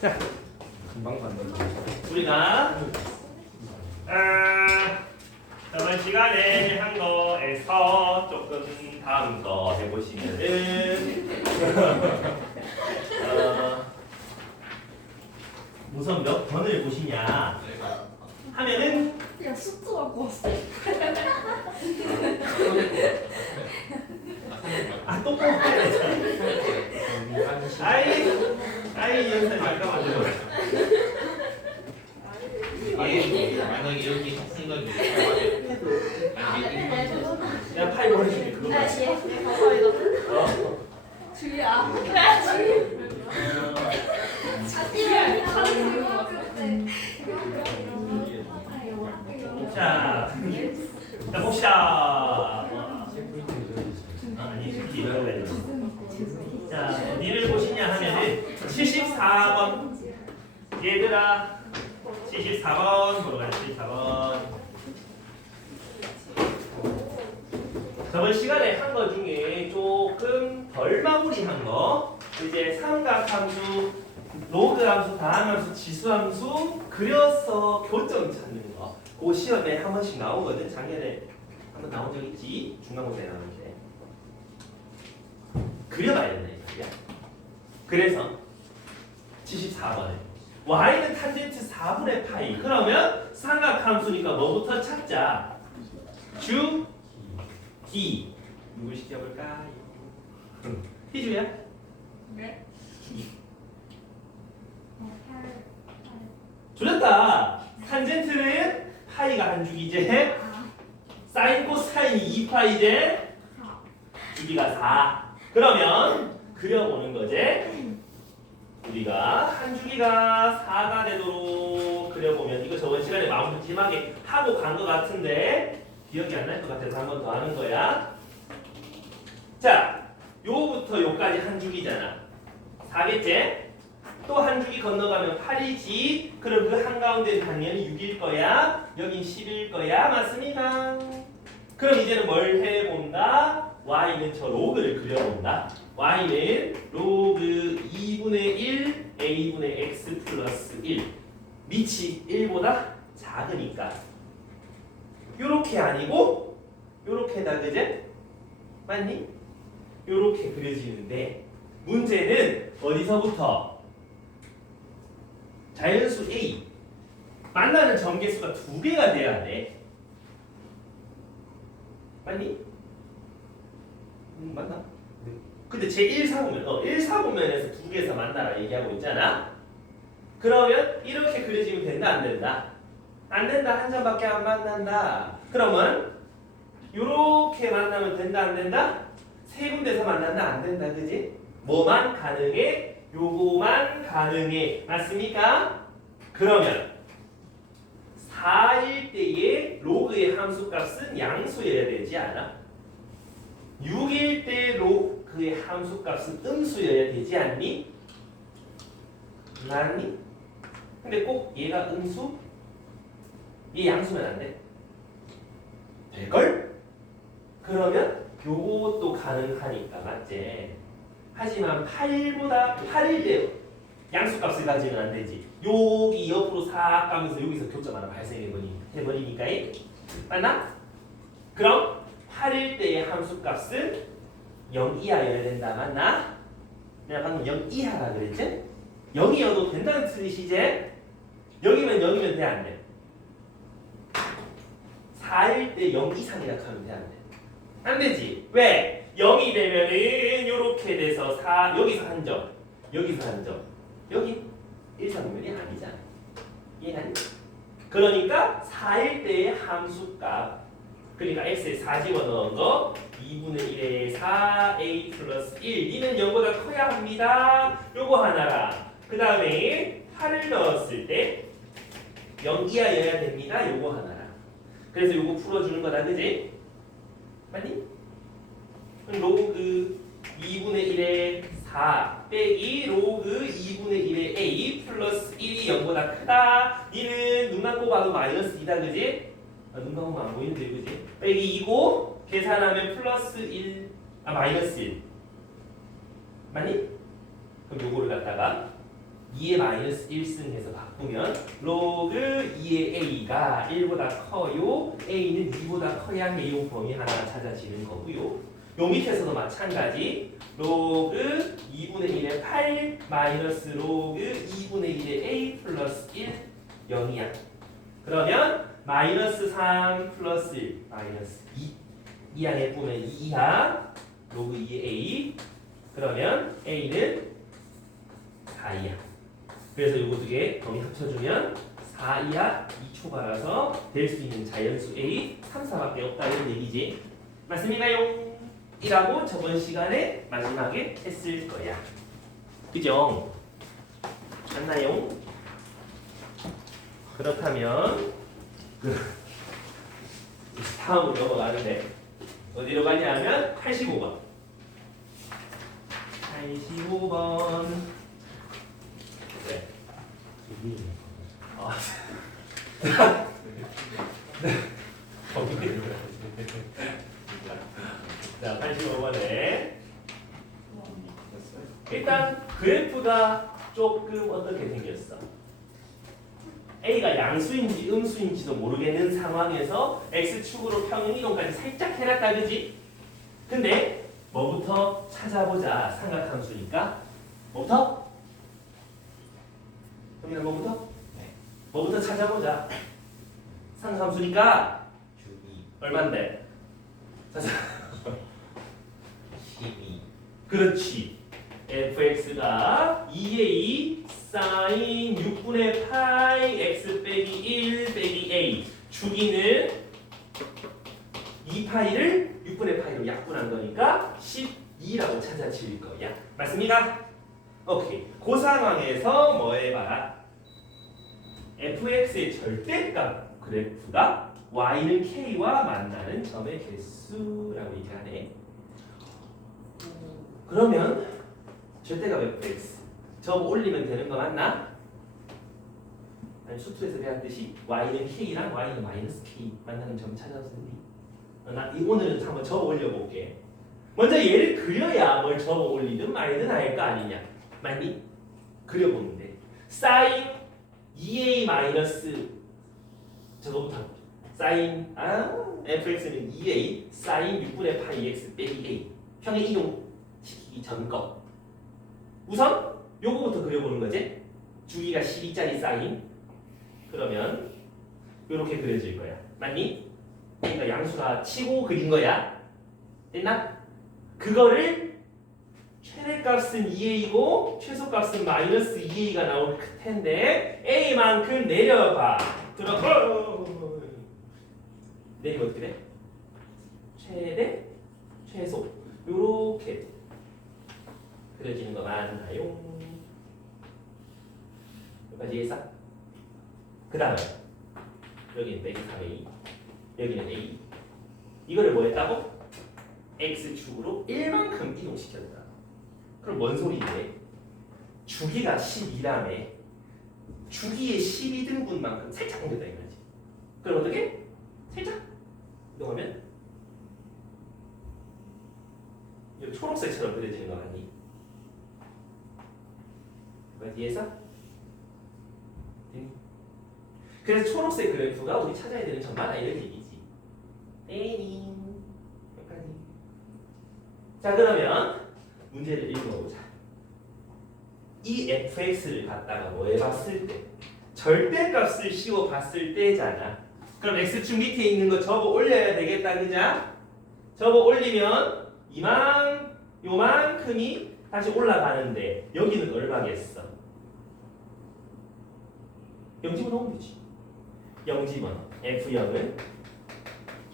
자, 금방 봤네. 우리가 저번 시간에 한 거에서 조금 다음 거 해보시면은 우선 몇 번을 보시냐 하면은 야, 숙소 갖고 왔어. 또 뽑아야 되잖아. 아이 영상 잠깐만요. 이게 만약에 여기 생각이 내가 파이 보내줄게 그거. 아, 예. 감사합니다. 주희야. 자, 봅시다. 아니, 기다려야 돼. 자, 어디를 보시냐 하면은 74번. 얘들아, 74번 보러 가요. 74번. 저번 시간에 한 거 중에 조금 덜 마무리한 거. 이제 삼각함수, 로그함수, 다항함수, 지수함수 그려서 교점 찾는 거. 그 시험에 한 번씩 나오거든. 작년에 한 번 나온 적 있지. 중간고사에 나오는데. 그려봐야 된다 이 말이야. 그래서 74번에 y는 탄젠트 4분의 파이. 그러면 삼각함수니까 뭐부터 찾자? 주 D. 누구 시켜볼까요? 희주야? 네. 줄였다. 탄젠트는 파이가 한 주기제. 사인 코사인이 2파이제. 주기가 4. 그러면 그려보는 거지. 우리가 한 주기가 4가 되도록 그려보면 이거 저번 시간에 마음심하게 하고 간 것 같은데 기억이 안 날 것 같아서 한 번 더 하는 거야. 자, 요부터 요까지 한 주기잖아. 4겠지? 또 한 주기 건너가면 8이지. 그럼 그 한가운데 당연히 6일 거야. 여긴 10일 거야. 맞습니까? 그럼 이제는 뭘 해본다? y는 저 로그를 그려본다. y는 로그 2분의 1 a분의 x 플러스 1. 밑이 1보다 작으니까 요렇게 아니고 요렇게다. 그제? 맞니? 요렇게 그려지는데 문제는 어디서부터? 자연수 a 만나는 점개수가 2개가 돼야 돼. 맞니? 맞나? 네. 근데 제 1사분면 1사분면에서 2개에서 만나라 얘기하고 있잖아. 그러면 이렇게 그려지면 된다 안 된다? 안 된다. 한 점밖에 안 만난다. 그러면 요렇게 만나면 된다 안 된다? 세 군데서 만난다 안 된다. 그지? 뭐만 가능해? 요거만 가능해. 맞습니까? 그러면 4일 때의 로그의 함수값은 양수여야 되지 않아? 6일 때 로그의 함수값은 음수여야 되지 않니? 맞니? 근데 꼭 얘가 음수? 얘 양수면 안 돼? 될걸? 그러면 요것도 가능하니까 맞지? 하지만 8보다 8일 때 양수값을 가지면 안 되지. 여기 옆으로 싹 가면서 여기서 교점 하나 발생해버리니까 맞나? 그럼 8일 때의 함수값은 0 이하여야 된다. 맞나? 내가 방금 0 이하라 그랬지? 0이어도 된다는 뜻이지? 0이면 0이면 돼 안 돼? 4일 때 0 이상이라 하면 돼 안 돼? 안 되지. 왜? 0이 되면은 요렇게 돼서 4 여기서 한 점, 여기서 한 점. 여기 1사분면이 아니잖아. 이해하니? 그러니까 4일 때의 함수값. 그러니까 x에 4 집어넣은 거 2분의 1에 4a 플러스 1. 이는 0보다 커야 합니다. 요거 하나랑 그 다음에 8을 넣었을 때 0 이하여야 됩니다. 요거 하나랑. 그래서 요거 풀어주는 거다. 그지? 맞니? 로그 2분의 1에 4 빼기 로그 2분의 1에 a 플러스 1이 0보다 크다. 이는 눈만 꼽아도 마이너스 2다. 그지? 눈만 보면 안 보이는데 그지? 빼기 2고 계산하면 플러스 1, 마이너스 1. 맞니? 그럼 요거를 갖다가 2의 마이너스 1승 해서 바꾸면 로그 2의 a가 1보다 커요. a는 2보다 커야 해요. 범위 하나 찾아지는 거고요. 요 밑에서도 마찬가지. 로그 2분의 1의 8 마이너스 로그 2분의 1의 a 플러스 1 0이야. 그러면 마이너스 3 플러스 1 마이너스 2 안에 보면 2 이하 로그 2의 a 그러면 a는 4이야. 그래서 요거 두 개 범위 합쳐주면 4 이하 2초가라서 될 수 있는 자연수 a 3, 4밖에 없다 이런 얘기지. 맞습니까요? 이라고 저번 시간에 마지막에 했을 거야. 그죠? 맞나요? 그렇다면 다음으로 넘어가는데 어디로 가냐면 85번 85번 네. 자 85번에 일단 그래프가 조금 어떻게 생겼어? A가 양수인지 음수인지도 모르겠는 상황에서 X축으로 평행이동까지 살짝 해놨다 그지? 근데 뭐부터 찾아보자. 삼각함수니까 뭐부터? 형님 뭐부터? 네. 뭐부터 찾아보자. 삼각함수니까 주기 얼만데? 찾아. 12 그렇지. fx가 2의 2 사인 6분의 파이 x 빼기 1 빼기 a 주기는 2파이를 6분의 파이로 약분한 거니까 12라고 찾아질 거야. 맞습니까? 오케이. 그 상황에서 뭐 해봐라. fx의 절대값 그래프가 y는 k와 만나는 점의 개수라고 얘기하네. 그러면 절대값 fx 저거 올리면 되는 거 맞나? 아니 수투에서 배웠듯이 y는 k랑 y는 마이너스 k 만나는 점 찾아보세요. 오늘은 한번 적어 올려볼게. 먼저 얘를 그려야 뭘 적어 올리든 말든 할 거 아니냐. 맞니? 그려보는데 사인 2a 마이너스 저거부터 사인 fx는 2a 사인 6분의 파이 x 빼기 a 평행 이동시키기 전 거. 우선 요거부터 그려보는 거지. 주기가 12짜리 사인. 그러면 요렇게 그려질 거야. 맞니? 그러니까 양수가 치고 그린 거야. 됐나? 그거를 최대값은 2a이고 최소값은 마이너스 2a가 나올 텐데 a만큼 내려봐. 들어가. 내리면 어떻게 돼? 최대, 최소. 요렇게 그려지는 거 맞나요? 여기까지 이해했어? 그 다음에 여기는 빼기 3a 여기는 a 이거를 뭐 했다고? x축으로 1만큼 이동시켰다. 그럼 뭔 소리인데? 주기가 12라며 주기의 12등분만큼 살짝 옮겼다 이거지. 그럼 어떻게? 살짝 이동하면 이 초록색처럼 그려지는 거 같니? 여기까지 이해했어? 그래서 초록색 그래프가 우리 찾아야 되는 점만 이런 얘기지. 에잉. 여기까지. 자 그러면 문제를 읽어보자. 이 fx를 갖다가 뭐 해봤을 때 절대값을 씌워 봤을 때잖아. 그럼 x축 밑에 있는 거 접어 올려야 되겠다 그자? 접어 올리면 요만큼이 다시 올라가는데 여기는 얼마겠어? 0집어 넣으면 되지. 0집어넣어. F0은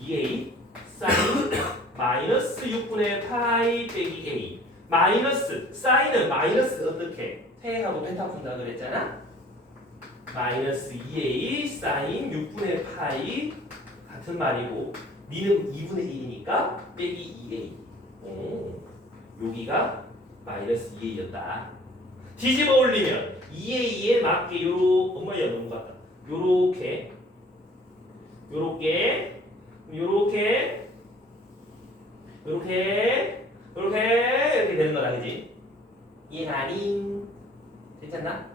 2A 사인 마이너스 6분의 파이 빼기 A 마이너스 사인은 마이너스 어떻게? 퇴하고 베타 푼다 그랬잖아? 마이너스 2A 사인 6분의 파이 같은 말이고 니는 2분의 1이니까 빼기 2A 여기가 마이너스 2A였다. 뒤집어 올리면 2A에 맞게 엄마야 너무 같다. 요렇게 이렇게 되는 거다 그지? 이해가니? 괜찮나?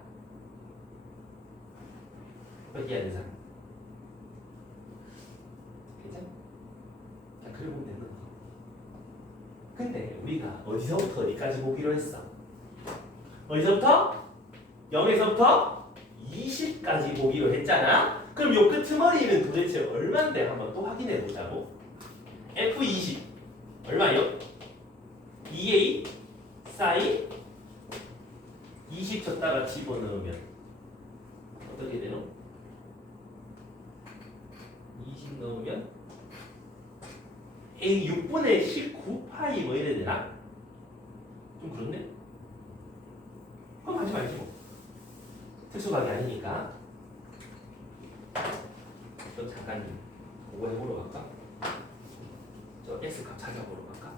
이해하는 사람? 괜찮아? 그냥 그래 보면 되는 거. 근데 우리가 어디서부터 어디까지 보기로 했어? 어디서부터? 0에서부터 20까지 보기로 했잖아? 그럼 요 끄트머리는 도대체 얼마인데 한번 또 확인해 보자고. F20 얼마요? 2A 사인 20 줬다가 집어넣으면 어떻게 되노? 20 넣으면 A 6분의 19파이 뭐 이래야 되나? 좀 그렇네? 그럼 하지 말지 뭐. 특수각이 아니니까. 좀 잠깐 그거 해보러 갈까? 저 X값 찾아보러 갈까?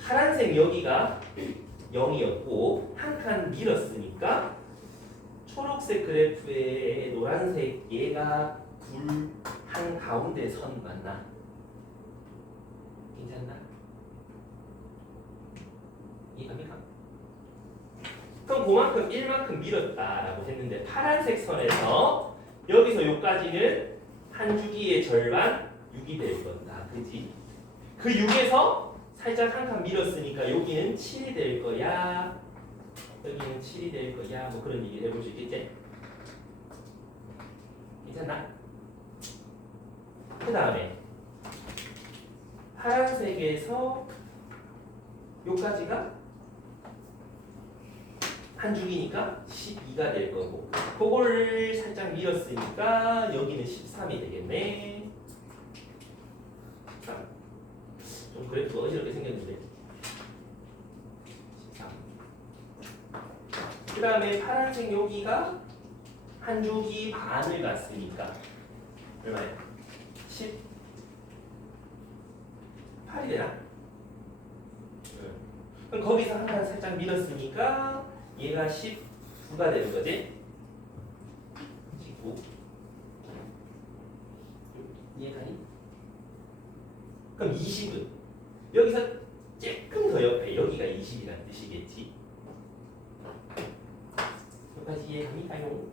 파란색 여기가 0이었고 한 칸 밀었으니까 초록색 그래프에 노란색 얘가 둘 한 가운데 선 맞나? 괜찮나? 이해갑니까? 그럼 그만큼 1만큼 밀었다라고 했는데 파란색 선에서 여기서 여기까지는 한 주기의 절반 6이 될 거다. 그지? 그 6에서 살짝 한 칸 밀었으니까 여기는 7이 될 거야. 여기는 7이 될 거야. 뭐 그런 얘기를 해볼 수 있겠지? 괜찮나? 그 다음에 파란색에서 요까지가 한 줄이니까 12가 될 거고 그걸 살짝 밀었으니까 여기는 13이 되겠네. 13. 좀 그래프가 어지럽게 생겼는데 13. 그 다음에 파란색 여기가 한 주기 반을 갔으니까 얼마야? 18이 되나? 그럼 거기서 한 칸 살짝 밀었으니까 얘가 19가 되는 거지? 19. 이해가니? 그럼 20은 여기서 조금 더 옆에 여기가 20이라는 뜻이겠지? 여기까지 이해갑니까요?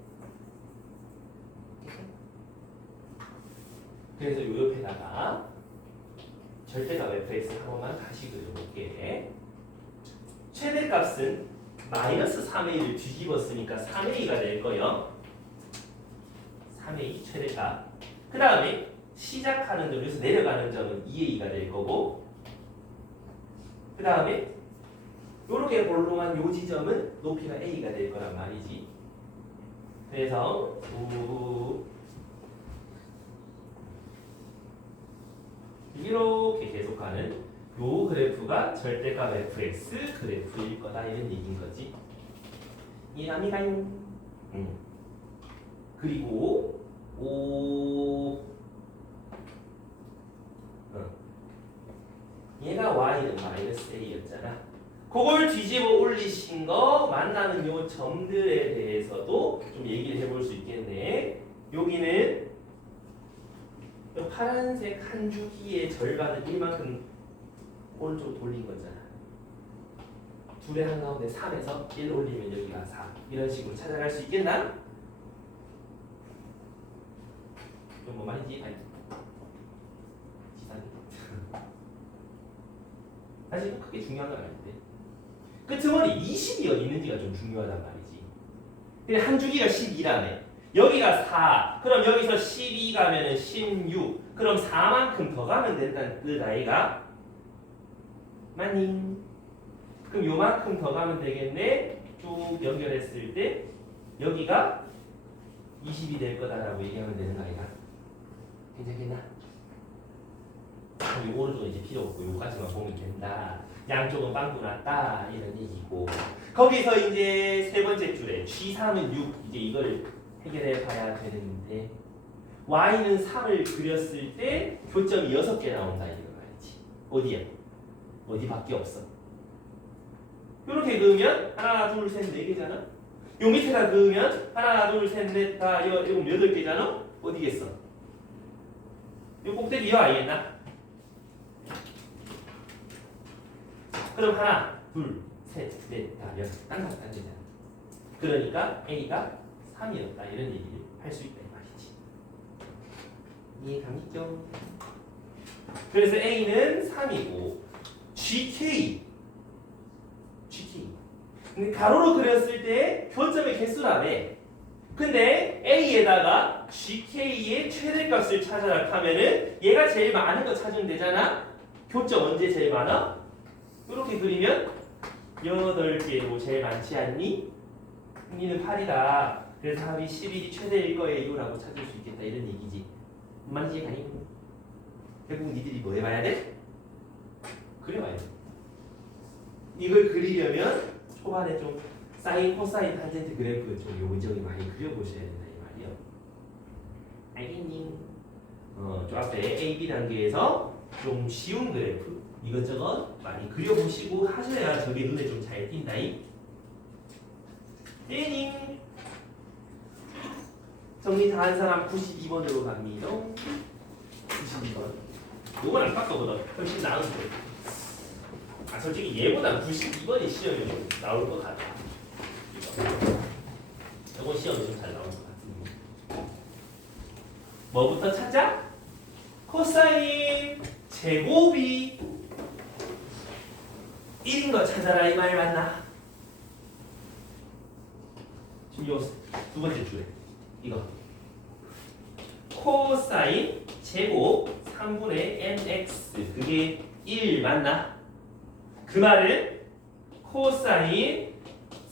그래서 요 옆에다가 절대값 fx 한 번만 다시 그려볼게. 최대값은 마이너스 3a를 뒤집었으니까 3a가 될 거예요. 3a 최대값. 그 다음에 시작하는 점에서 내려가는 점은 2a가 될 거고 그 다음에 요렇게 볼록한 요 지점은 높이가 a가 될 거란 말이지. 그래서 이렇게 계속하는 요 그래프가 절대값 fx 그래프일 거다 이런 얘기인 거지. 이해합니까요? 그리고 얘가 y는 마이너스 a였잖아. 그걸 뒤집어 올리신 거 만나는 요 점들에 대해서도 좀 얘기를 해볼 수 있겠네. 여기는 요 파란색 한 주기의 절반은 이만큼 오른쪽으로 돌린 거잖아. 둘의 한가운데 3에서 1 올리면 여기가 4 이런 식으로 찾아갈 수 있겠나? 이건 뭐 말인지 아니 지산이 사실 크게 중요한 건 아닌데 끄트머리 20이 어디 있는지가 좀 중요하단 말이지. 근데 한 주기가 12라네. 여기가 4 그럼 여기서 12 가면은 16 그럼 4만큼 더 가면 된다는 뜻 아이가? 맞니? 그럼 요만큼 더 가면 되겠네. 쭉 연결했을 때 여기가 20이 될 거다라고 얘기하면 되는 거 아이가? 괜찮겠나? 그럼 요 오른쪽은 이제 필요 없고 요까지만 보면 된다. 양쪽은 빵꾸 났다 이런 얘기고 거기서 이제 세 번째 줄에 G3은 6 이제 이걸 해결해 봐야 되는데 Y는 3을 그렸을 때 교점이 6개 나온다 이거 말이지. 어디야? 어디밖에 없어. 이렇게 그으면 하나 둘 셋 네 개잖아. 요 밑에다 그으면 하나 둘 셋 넷 다 일곱 여덟 개잖아. 어디겠어? 요 꼭대기 여 알겠나? 그럼 하나 둘 셋 넷 다 여섯 딴 되잖아. 그러니까 A가 3이었다 이런 얘기를 할 수 있다 이 말이지. 이해가겠죠? 그래서 A는 3이고 GK 근데 가로로 그렸을 때 교점의 개수라네. 근데 A에다가 GK의 최대값을 찾아라 하면은 얘가 제일 많은 거 찾으면 되잖아. 교점 언제 제일 많아? 이렇게 그리면 8개로 제일 많지 않니? 니는 8이다. 그래서 합이 11이 최대일 거예요 라고 찾을 수 있겠다 이런 얘기지. 뭔 말인지 아니? 결국 니들이 뭐 해봐야 돼? 그려봐야 돼. 이걸 그리려면 초반에 좀 사인, 코사인, 탄젠트 그래프 좀 요기저기 많이 그려보셔야 된다 이 말이요. 알겠니? 저 앞에 A, B 단계에서 좀 쉬운 그래프 이것저것 많이 그려보시고 하셔야 저게 눈에 좀 잘 띈다이. 에닝 정리 다 한 사람 92번으로 갑니다. 92번. 요건 안 바꿔보다 훨씬 나은데. 솔직히 얘보다 92번이 시험이 좀 나올 것 같아. 이건 시험이 좀 잘 나올 것 같은데. 뭐부터 찾자? 코사인 제곱이 1인 거 찾아라 이 말 맞나? 지금 요 두 번째 줄에 이거 코사인 제곱 3분의 nx 그게 1 맞나? 그 말은 코사인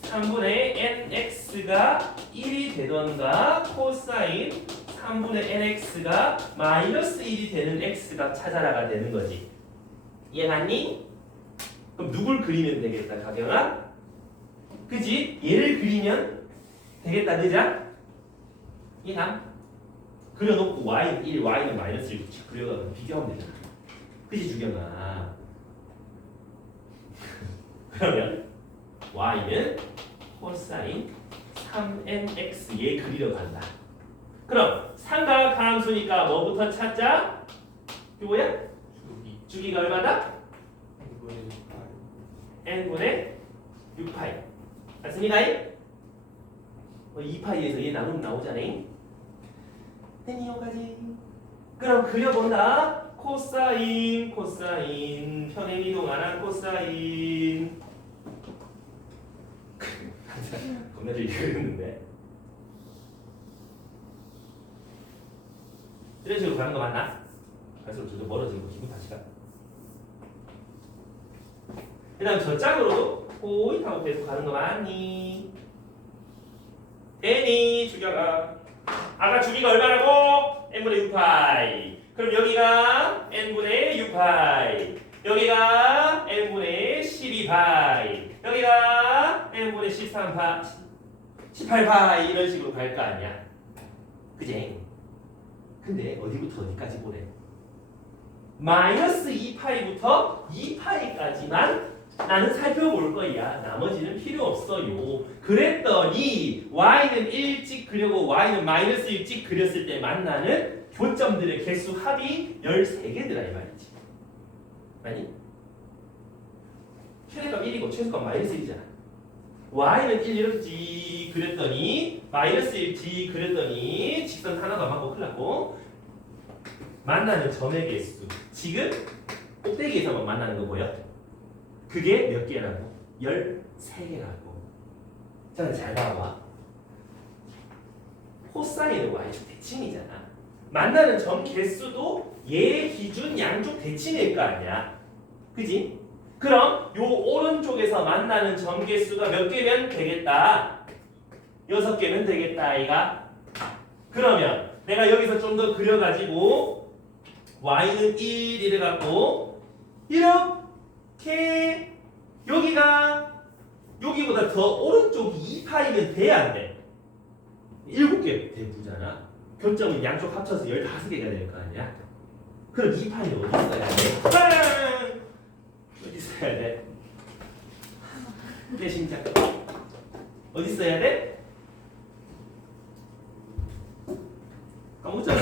3분의 nx가 1이 되던가 코사인 3분의 nx가 마이너스 1이 되는 x가 찾아라가 되는 거지. 이해갔니? 그럼 누굴 그리면 되겠다 가경아? 그지? 얘를 그리면 되겠다 그자? 이해감? 그려놓고 y는 1, y는 마이너스 1 그려가지고 비교하면 되잖아. 그지 주경아? 그러면 y는 코사인 3nx 얘 그리러 간다. 그럼 삼각함수니까 뭐부터 찾자? 이거야? 주기가 얼마다? n분의 6파이 맞습니까? 2파이에서 얘 나누면 나오잖아. 됐니 여기까지? 그럼 그려본다. 코사인 편행 이동하는 코사인 겁나 잘 그렸는데 이런 식으로 가는 거 맞나? 갈수록 점점 멀어지고 기분 탓이다. 그 다음 저 짝으로도 호잇 하고 계속 가는 거 맞니? 애니 주겨가 아까 주기가 얼마라고? n분의 6파이. 그럼 여기가 n분의 6파이, 여기가 n분의 12파이, 여기가 n분의 13파이, 18파이 이런 식으로 갈 거 아니야. 그지? 근데 어디부터 어디까지 보래? 마이너스 2파이부터 2파이까지만 나는 살펴볼 거야. 나머지는 필요 없어요. 그랬더니 y는 1씩 그려고 y는 마이너스 1씩 그렸을 때 만나는 교점들의 개수 합이 13개더라 이 말이지. 아니? 최대값 1이고 최소값 마이너스 1이잖아. y는 1 이렇게 그렸더니 마이너스 1 그렸더니 직선 하나도 안 맞고 큰일 났고 만나는 점의 개수 지금 꼭대기에서만 만나는 거 보여? 그게 몇 개라고? 13개라고. 자, 잘 봐봐. 코사인은 y축 대칭이잖아. 만나는 점 개수도 얘 기준 양쪽 대칭일 거 아니야. 그지? 그럼 요 오른쪽에서 만나는 점 개수가 몇 개면 되겠다? 6개면 되겠다 아이가? 그러면 내가 여기서 좀 더 그려가지고 y는 1 이래갖고 이렇게 여기보다 더 오른쪽이 2파이면 돼야 안 돼? 7개 대부잖아. 교점은 양쪽 합쳐서 15개가 될 거 아니야? 그럼 2파이는 어디 있어야 돼? 어디 있어야 돼? 내 심장 어디 있어야 돼? 까먹었잖아.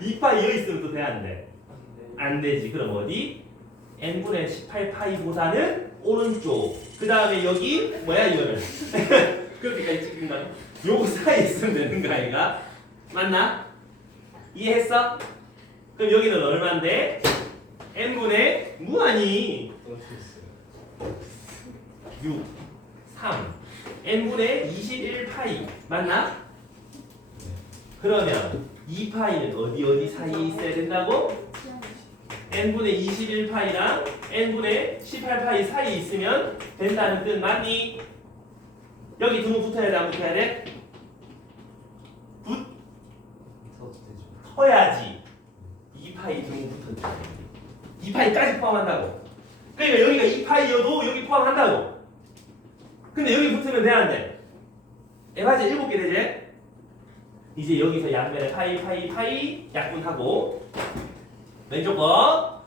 2파이 여기 있으면 또 돼 안 돼? 안 되지. 그럼 어디? n분의 18파이보다는 오른쪽. 그 다음에 여기 뭐야 이거는? 요거 사이에 있으면 되는 거 아이가? 맞나? 이해했어? 그럼 여기는 얼마인데? n분의 무한히 6, 3 n분의 21파이 맞나? 그러면 2파이는 어디 사이에 있어야 된다고? n분의 21파이랑 n분의 18파이 사이에 있으면 된다는 뜻 맞니? 여기 두 분 붙어야 돼 안 붙어야 돼? 붙어야지 2파이 두 분 붙어야 돼 2파이까지 포함한다고 그러니까 여기가 2파이여도 여기 포함한다고 근데 여기 붙으면 돼 안 돼? 에바지 7개 되지? 이제 여기서 양변에 파이 약분하고 왼쪽 거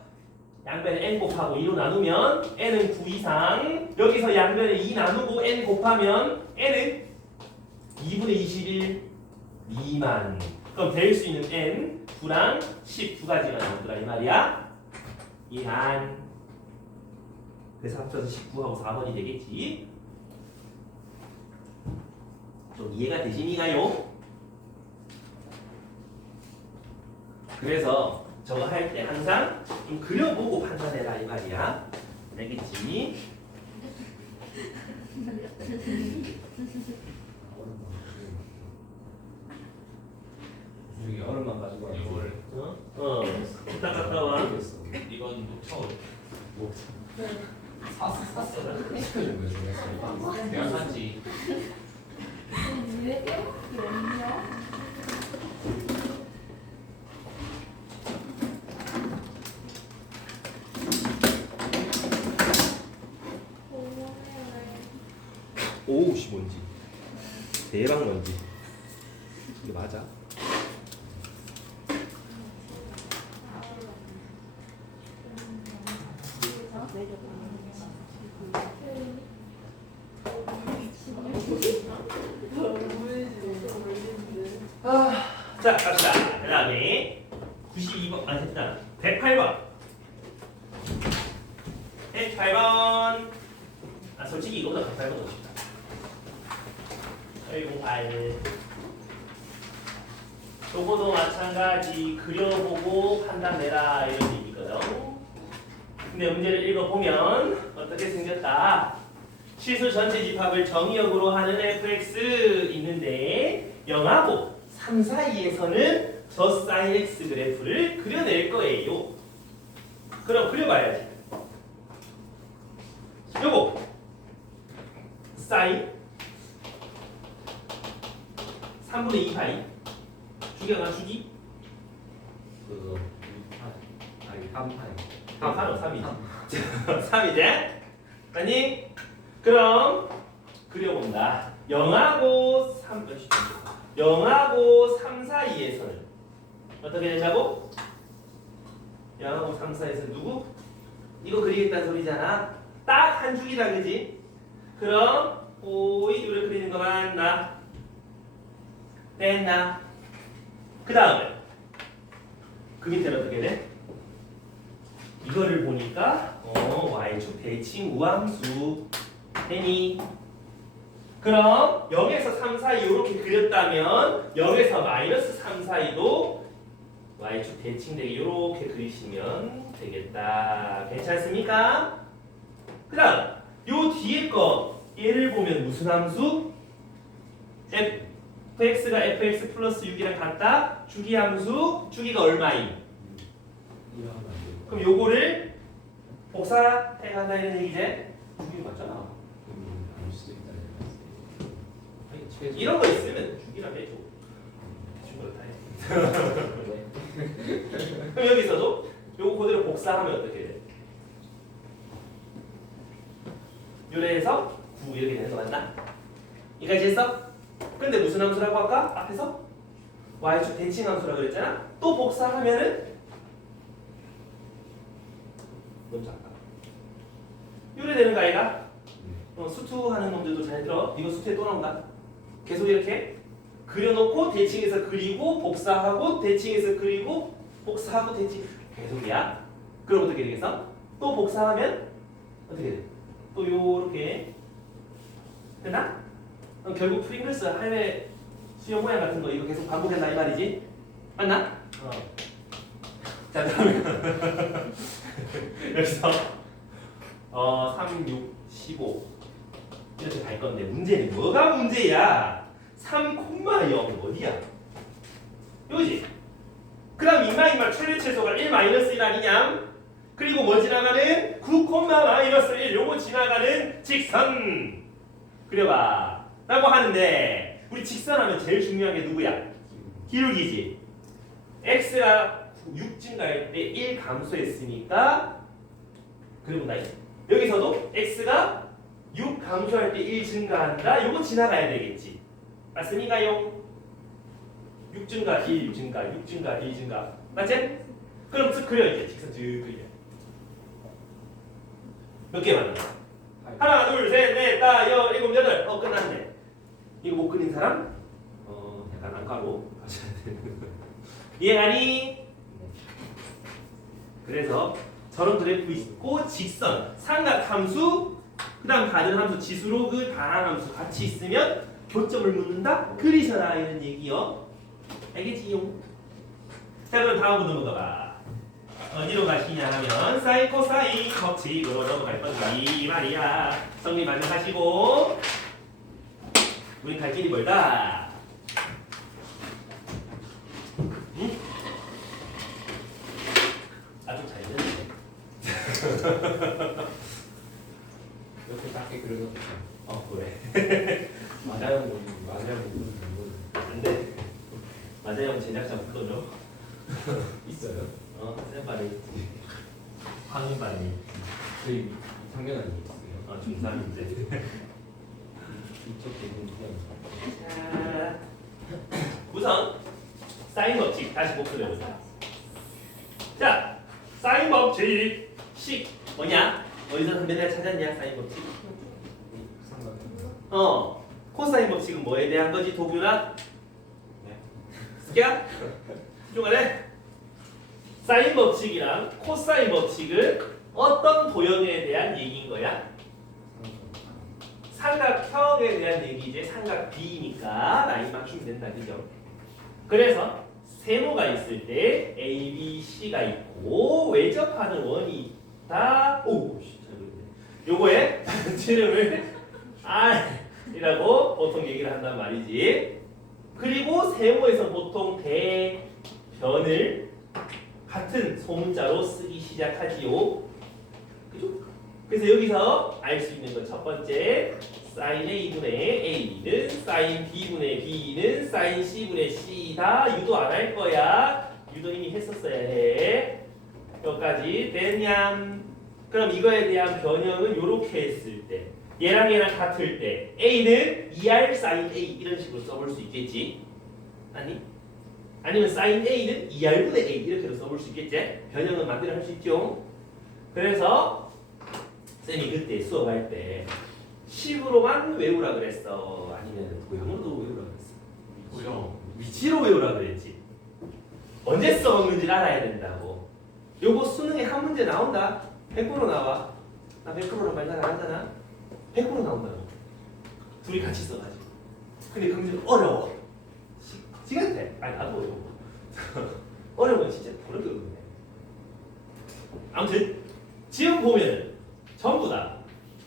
양변에 n 곱하고 2로 나누면 n은 9 이상 여기서 양변에 2 나누고 n 곱하면 n은 2분의 21 미만 그럼 될 수 있는 n 9랑 10 두 가지가 나오더라 이 말이야 이한 그래서 합쳐서 19하고 4번이 되겠지 좀 이해가 되시니까요? 그래서 저거 할 때 항상 좀 그려보고 판단해라 이 말이야. 알겠지? 여기 얼음만 가지고 왔지. 이걸 이따 갔다 와. 이건 녹차 내가 샀지. 왜 빼먹기 없냐? 오우 씨 뭔지 대박 뭔지 이게 맞아? 자 갑시다. 그 다음에 92번 아니 됐다 108번 108번 아 솔직히 이거보다 108번 더 쉽다 108 요거도 마찬가지 그려보고 판단내라 이런 얘기거든 근데 문제를 읽어보면 어떻게 생겼다 실수 전체 집합을 정의역으로 하는 fx 있는데 0하고 3 사이에서는 저 sin x 그래프를 그려낼 거예요 그럼 그려봐야지 요거 sin 3분의 2파이 주기가 주기? 그거 아니 3파이. 3이지 3이지? 아니? 그럼 그려본다 0하고 3 사이에서는 어떻게 되자고? 0하고 3 사이에서 누구? 이거 그리겠다는 소리잖아 딱 한 줄이다 그지? 그럼 이를 그리는 거 맞나? 됐나? 그 다음에 그 밑에는 어떻게 돼? 이거를 보니까 y축 대칭 우함수 되니? 그럼 0에서 3 사이 이렇게 그렸다면 0에서 마이너스 3 사이도 y축 대칭되게 이렇게 그리시면 되겠다. 괜찮습니까? 그 다음 요 뒤에 거 얘를 보면 무슨 함수? fx가 fx 플러스 6이랑 같다? 주기함수 주기가 얼마임? 그럼 요거를 복사해간다 이런 얘기지? 주기 맞잖아 이런 거 있으면 주기라 해줘 대충 그렇다 해 그럼 여기서도 요거 그대로 복사하면 어떻게 돼? 요래에서 9 이렇게 되는 거 맞나? 이까지 했어? 근데 무슨 함수라고 할까? 앞에서? y축 대칭 함수라고 그랬잖아? 또 복사하면은 너무 작다 요래 되는 거 아이가? 수투하는 놈들도 잘 들어 이거 수투에 또 나온다 계속 이렇게 그려놓고 대칭해서 그리고 복사하고 대칭해서 그리고 복사하고 대칭 계속이야 그럼 어떻게 되겠어? 또 복사하면 어떻게 돼? 또 요렇게 됐나? 그럼 결국 프링글스 할매 수영 모양 같은 거 이거 계속 반복한다 이 말이지? 맞나? 자 그러면 여기서 3, 6, 15 이렇게 갈 건데 문제는 뭐가 문제야? 3,0 어디야? 여기지? 그 다음 이마 출력최소가 1-1이냐? 그리고 뭐 지나가는 9,-1 요거 지나가는 직선 그려봐 라고 하는데 우리 직선 하면 제일 중요한 게 누구야? 기울기지. x가 6 증가할 때 1 감소했으니까 그리고 나 여기서도 x가 6 감소할 때 1 증가한다. 요거 지나가야 되겠지. 맞습니까요? 6 증가 1 증가 6 증가 1 증가 맞지? 그럼 쓱 그려 이제 직선 쭉 그려. 몇 개 맞나? 하나 둘 셋 넷 다 여 일곱 여덟 끝났네. 이거 못 그린 사람? 약간 안가로 가셔야 되는 거. 이해하니? 그래서 저런 그래프 있고 직선, 삼각함수, 그 다음 다른 함수 지수로 그 다항함수 같이 있으면 교점을 묻는다? 그리셔라 이런 얘기요. 알겠지요? 자 그럼 다음으로 넘어가봐. 어디로 가시냐 하면 사인 코사인 법칙으로 넘어갈 건데 말이야. 정리 만족하시고 우린 갈 길이 멀다. 응? 아주 잘 됐네. 이렇게 작게 그려놓고 그래. 맞아요 맞아요 안돼. 맞아요 제작자 불러줘. 있어요? 쌤발이 황인발이 저희 상면한 게 있어요. 중3인데. 이쪽 대부분 그냥 자, 우선 사인 법칙 다시 복습해보자. 자, 사인 법칙 식 뭐냐? 어디서 맨날 찾았냐? 사인 법칙. 상관없어요. 코사인 법칙은 뭐에 대한 거지? 도규나? 스키야? 중간에 사인 법칙이랑 코사인 법칙은 어떤 도형에 대한 얘기인 거야? 삼각형에 대한 얘기지. 삼각 B니까 라인 맞추면 된다, 그죠? 그래서 세모가 있을 때 A, B, C가 있고 외접하는 원이 있다. 오, 요거에 지름을 R이라고 보통 얘기를 한단 말이지. 그리고 세모에서 보통 대변을 같은 소문자로 쓰기 시작하지요. 그죠? 그래서 여기서 알 수 있는 건 첫 번째 sin A분의 A는 sin B분의 B는 sin C분의 C다. 유도 안 할 거야. 유도 이미 했었어야 해. 여기까지 됐냐? 그럼 이거에 대한 변형은 이렇게 했을 때 얘랑 얘랑 같을 때 A는 2R sin A 이런 식으로 써볼 수 있겠지? 아니? 아니면 sin A는 2R분의 A 이렇게도 써볼 수 있겠지? 변형은 마음대로 할 수 있죠? 그래서 쌤이 그때 수업할 때 식으로만 외우라 그랬어? 아니면 도형으로도 외우라 그랬어? 도형. 위치로 외우라 그랬지? 언제 써먹는지를 알아야 된다고. 요거 수능에 한 문제 나온다? 100% 나와. 나 100%로 말 잘 안 하잖아? 100% 나온다고. 둘이 같이 써가지고. 근데 그 문제는 어려워. 시간 돼. 아니 나도 어려워. 어려우면 진짜 어렵게 어렵네. 아무튼 지금 보면은 전부 다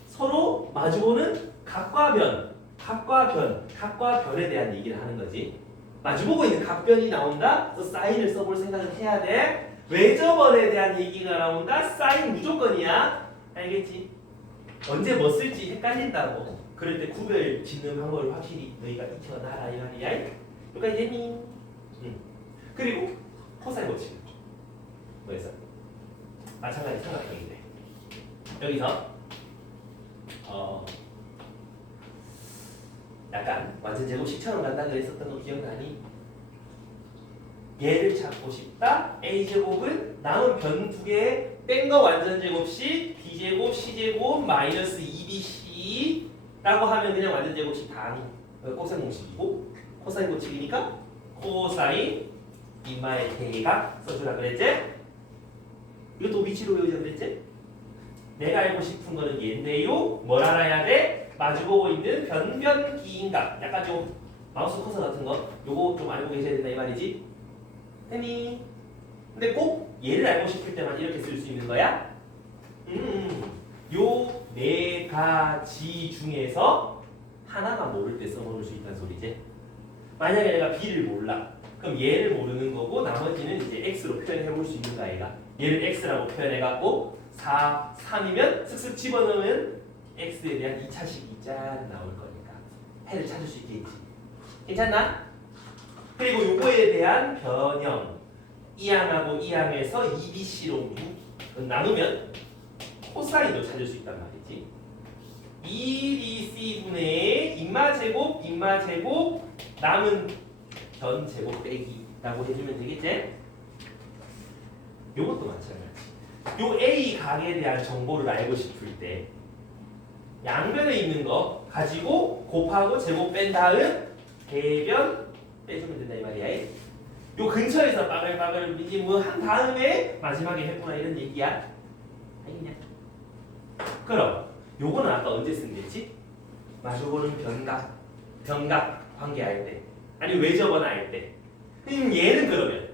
서로 마주보는 각과 변, 각과 변에 대한 얘기를 하는 거지. 마주보고 있는 각변이 나온다. 그래서 사인을 써볼 생각을 해야 돼. 외접원에 대한 얘기가 나온다. 사인 무조건이야. 알겠지? 언제 뭐 쓸지 헷갈린다고. 그럴 때 구별 짓는 방법을 확실히 너희가 익혀놔라 이 말이야. 여기까지 됐니? 그리고 코사인 법칙. 뭐였어? 마찬가지 삼각형인데 여기서 약간 완전 제곱식처럼 간다 그랬었던 거 기억나니? 얘를 찾고 싶다. A제곱은 남은 변 두 개에 뺀 거 완전 제곱식 B제곱 C제곱 마이너스 2BC라고 하면 그냥 완전 제곱식 다음이 코사인 공식이고 코사인 법칙이니까 코사인 인마의 대각 써주라 그랬지? 이것도 위치로 외우자 그랬지? 내가 알고 싶은 거는 얘인데요. 뭘 알아야 돼? 마주보고 있는 변변기인각. 약간 좀 마우스 커서 같은 거 요거 좀 알고 계셔야 된다 이 말이지. 했니? 근데 꼭 얘를 알고 싶을 때만 이렇게 쓸 수 있는 거야. 요 네 가지 중에서 하나만 모를 때 써먹을 수 있다는 소리지. 만약에 내가 B를 몰라. 그럼 얘를 모르는 거고 나머지는 이제 X로 표현해 볼 수 있는 거 아이가. 얘를 X라고 표현해갖고 4, 3이면 슥슥 집어넣으면 X에 대한 2차식이 짠 나올 거니까 해를 찾을 수 있겠지. 괜찮나? 그리고 요거에 대한 변형 이항하고 이항에서 2BC로 나누면 코사인도 찾을 수 있단 말이지. 2BC분의 인마제곱 인마제곱 남은 변제곱 빼기라고 해주면 되겠지? 요것도 마찬가지. 요 A 각에 대한 정보를 알고 싶을 때 양변에 있는 거 가지고 곱하고 제곱 뺀 다음 대변 빼주면 된다 이 말이야. 요 근처에서 빠글빠글 이제 뭐 한 다음에 마지막에 했구나 이런 얘기야. 알겠냐? 그럼 요거는 아까 언제 쓴댔지? 마주보는 변각 관계할 때 아니 외접원 할 때. 얘는 그러면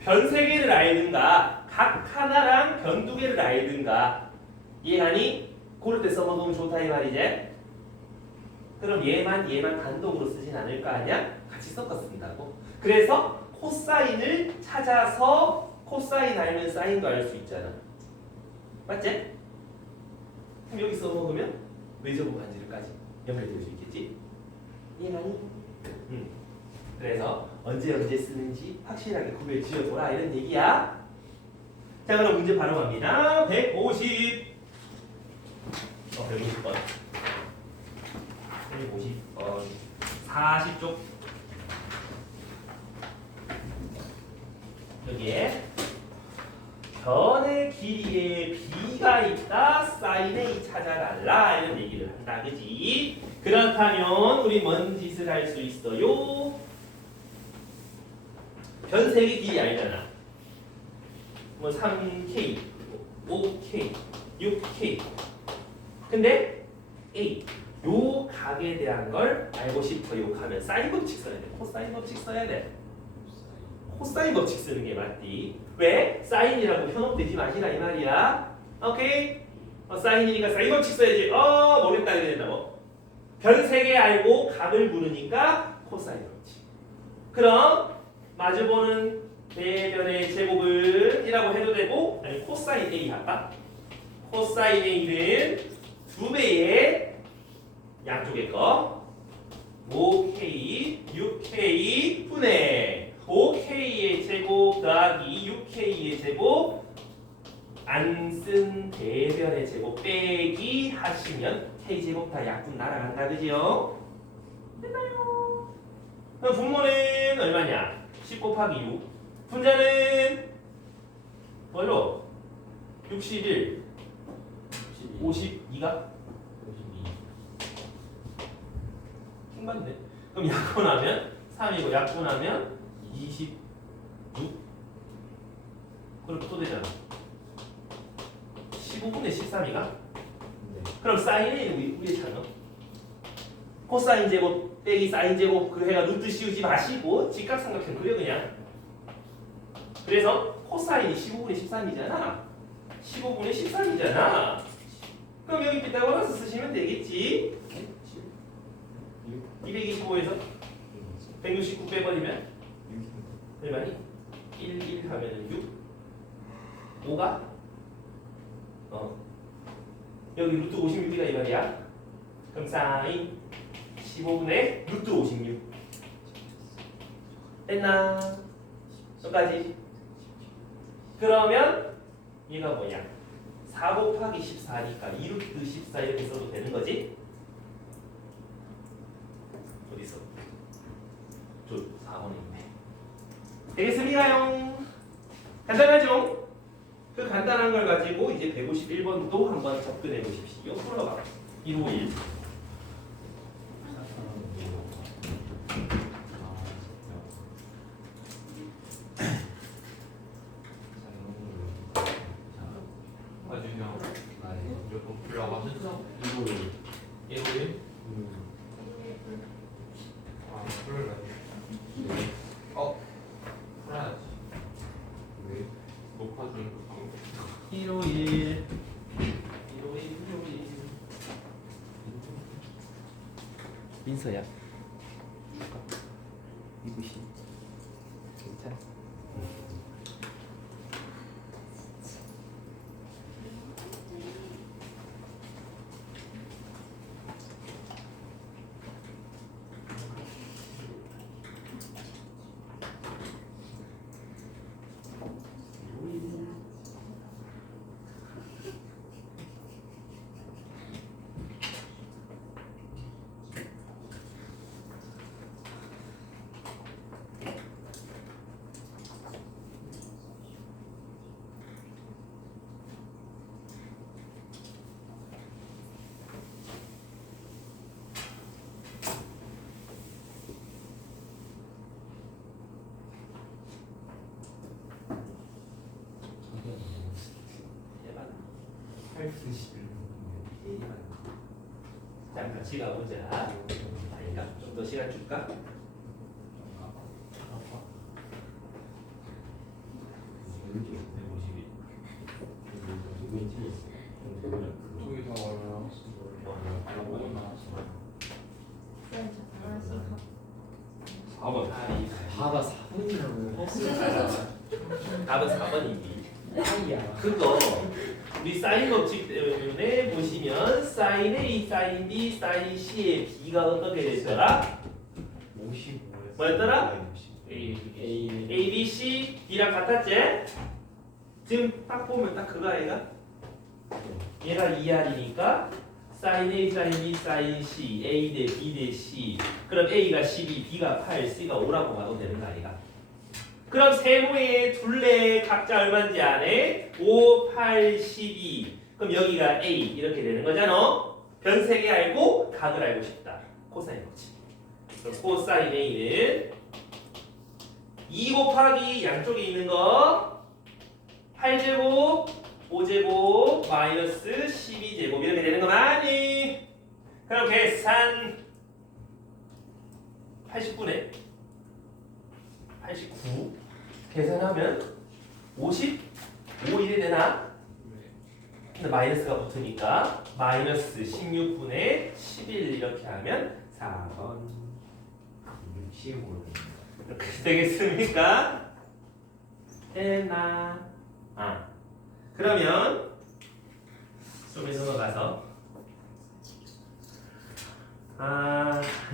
변 3개를 알든가 각 하나랑 변 2개를 알든가 이해가니? 고를 때 써먹으면 좋다 이 말이지. 그럼 얘만 단독으로 쓰진 않을 거 아니야? 같이 섞어 쓴다고. 그래서 코사인을 찾아서 코사인 알면 사인도 알 수 있잖아. 맞지? 그럼 여기 써먹으면 외접원 반지를까지 연결될 수 있겠지? 이해가니? 그래서 언제 쓰는지 확실하게 구별 지어둬라 이런 얘기야. 자 그럼 문제 바로 갑니다. 150번 150번 40쪽 여기에 변의 길이에 B가 있다 사인 A 찾아달라 이런 얘기를 한다 그지? 그렇다면 우리 뭔 짓을 할 수 있어요? 변 3개 길이 알잖아. 뭐 3K, 5K, 6K. 근데 A 요 각에 대한 걸 알고 싶어요. 하면 사인 법칙 써야 돼. 코사인 법칙 써야 돼. 코사인 법칙 쓰는 게 맞디. 왜? 사인이라고 현혹되지 마시라 이 말이야. 오케이? 사인이니까 사인 법칙 써야지. 모르겠다 이래야 된다고. 변 3개 알고 각을 물으니까 코사인 법칙. 그럼 마주보는 대변의 제곱은 이라고 해도 되고 아니 코사인 A 할까? 코사인 A는 2배의 양쪽의 거 5K, 6K 분의 5K의 제곱 더하기 6K의 제곱 안 쓴 대변의 제곱 빼기 하시면 K제곱 다 약분 날아간다 그지요? 됐나요? 그럼 분모는 얼마냐? 10 곱하기 6 분자는 뭘로? 61 52가? 52 킹받네. 그럼 약분하면 3이고 약분하면 26 그럼 또 되잖아. 15분의 13이가? 네. 그럼 사인은 우리 찾아. 코사인 제곱 빼기 사인 제곱 그 해가 루트 씌우지 마시고 직각삼각형 그려 그냥. 그래서 코사인이 15분의 13이잖아. 15분의 13이잖아. 그럼 여기 피타고라스 쓰시면 되겠지. 225에서 169 빼버리면 얼마니? 1 하면은 6 5가? 여기 루트 56이다 이 말이야. 그럼 사인 15분의 루트 56 됐나? 여기까지. 그러면 얘가 뭐냐? 4 곱하기 14니까 2루트 14 이렇게 써도 되는 거지? 어디서? 저 4번에 있네. 되겠습니까요? 간단하죠? 그 간단한 걸 가지고 이제 151번도 한번 접근해 보십시오. 풀어봐. 151. 아주 형 무조건 풀려가지고 이거를 민서야. 이구시. 괜찮아. 자, 같이 가보자. 아닌가? 좀 더 시간 줄까? 저기 다 와요. 쌤, 저 알았어. 4번. 봐봐 4분이라고. 답은 4번이니. 아이야. 그거 우리 사인 법칙 때문에 보시면 사인 A, 사인 B, 사인 C의 B가 어떻게 됐더라? 55. 뭐였더라? A. A, B, C, B랑 같았지? 지금 딱 보면 딱 그거 아이가? 얘가 2R이니까 사인 A, 사인 B, 사인 C, A 대 B 대 C. 그럼 A가 12, B가 8, C가 5라고 봐도 되는 거 아이가? 그럼 세모의 둘레 각자 얼마인지 아네? 5, 8, 12. 그럼 여기가 A 이렇게 되는 거잖아. 변 3개 알고 각을 알고 싶다. 코사인 법칙. 그럼 코사인 A는 2 곱하기 양쪽에 있는 거 8제곱, 5제곱, 마이너스 12제곱 이렇게 되는 거 맞니? 그럼 계산 89네. 89 계산하면 55일이 되나? 근데 마이너스가 붙으니까 마이너스 16분의 11 이렇게 하면 4번 65. 이렇게 되겠습니까? 됐나? 그러면 좀에 넘어가서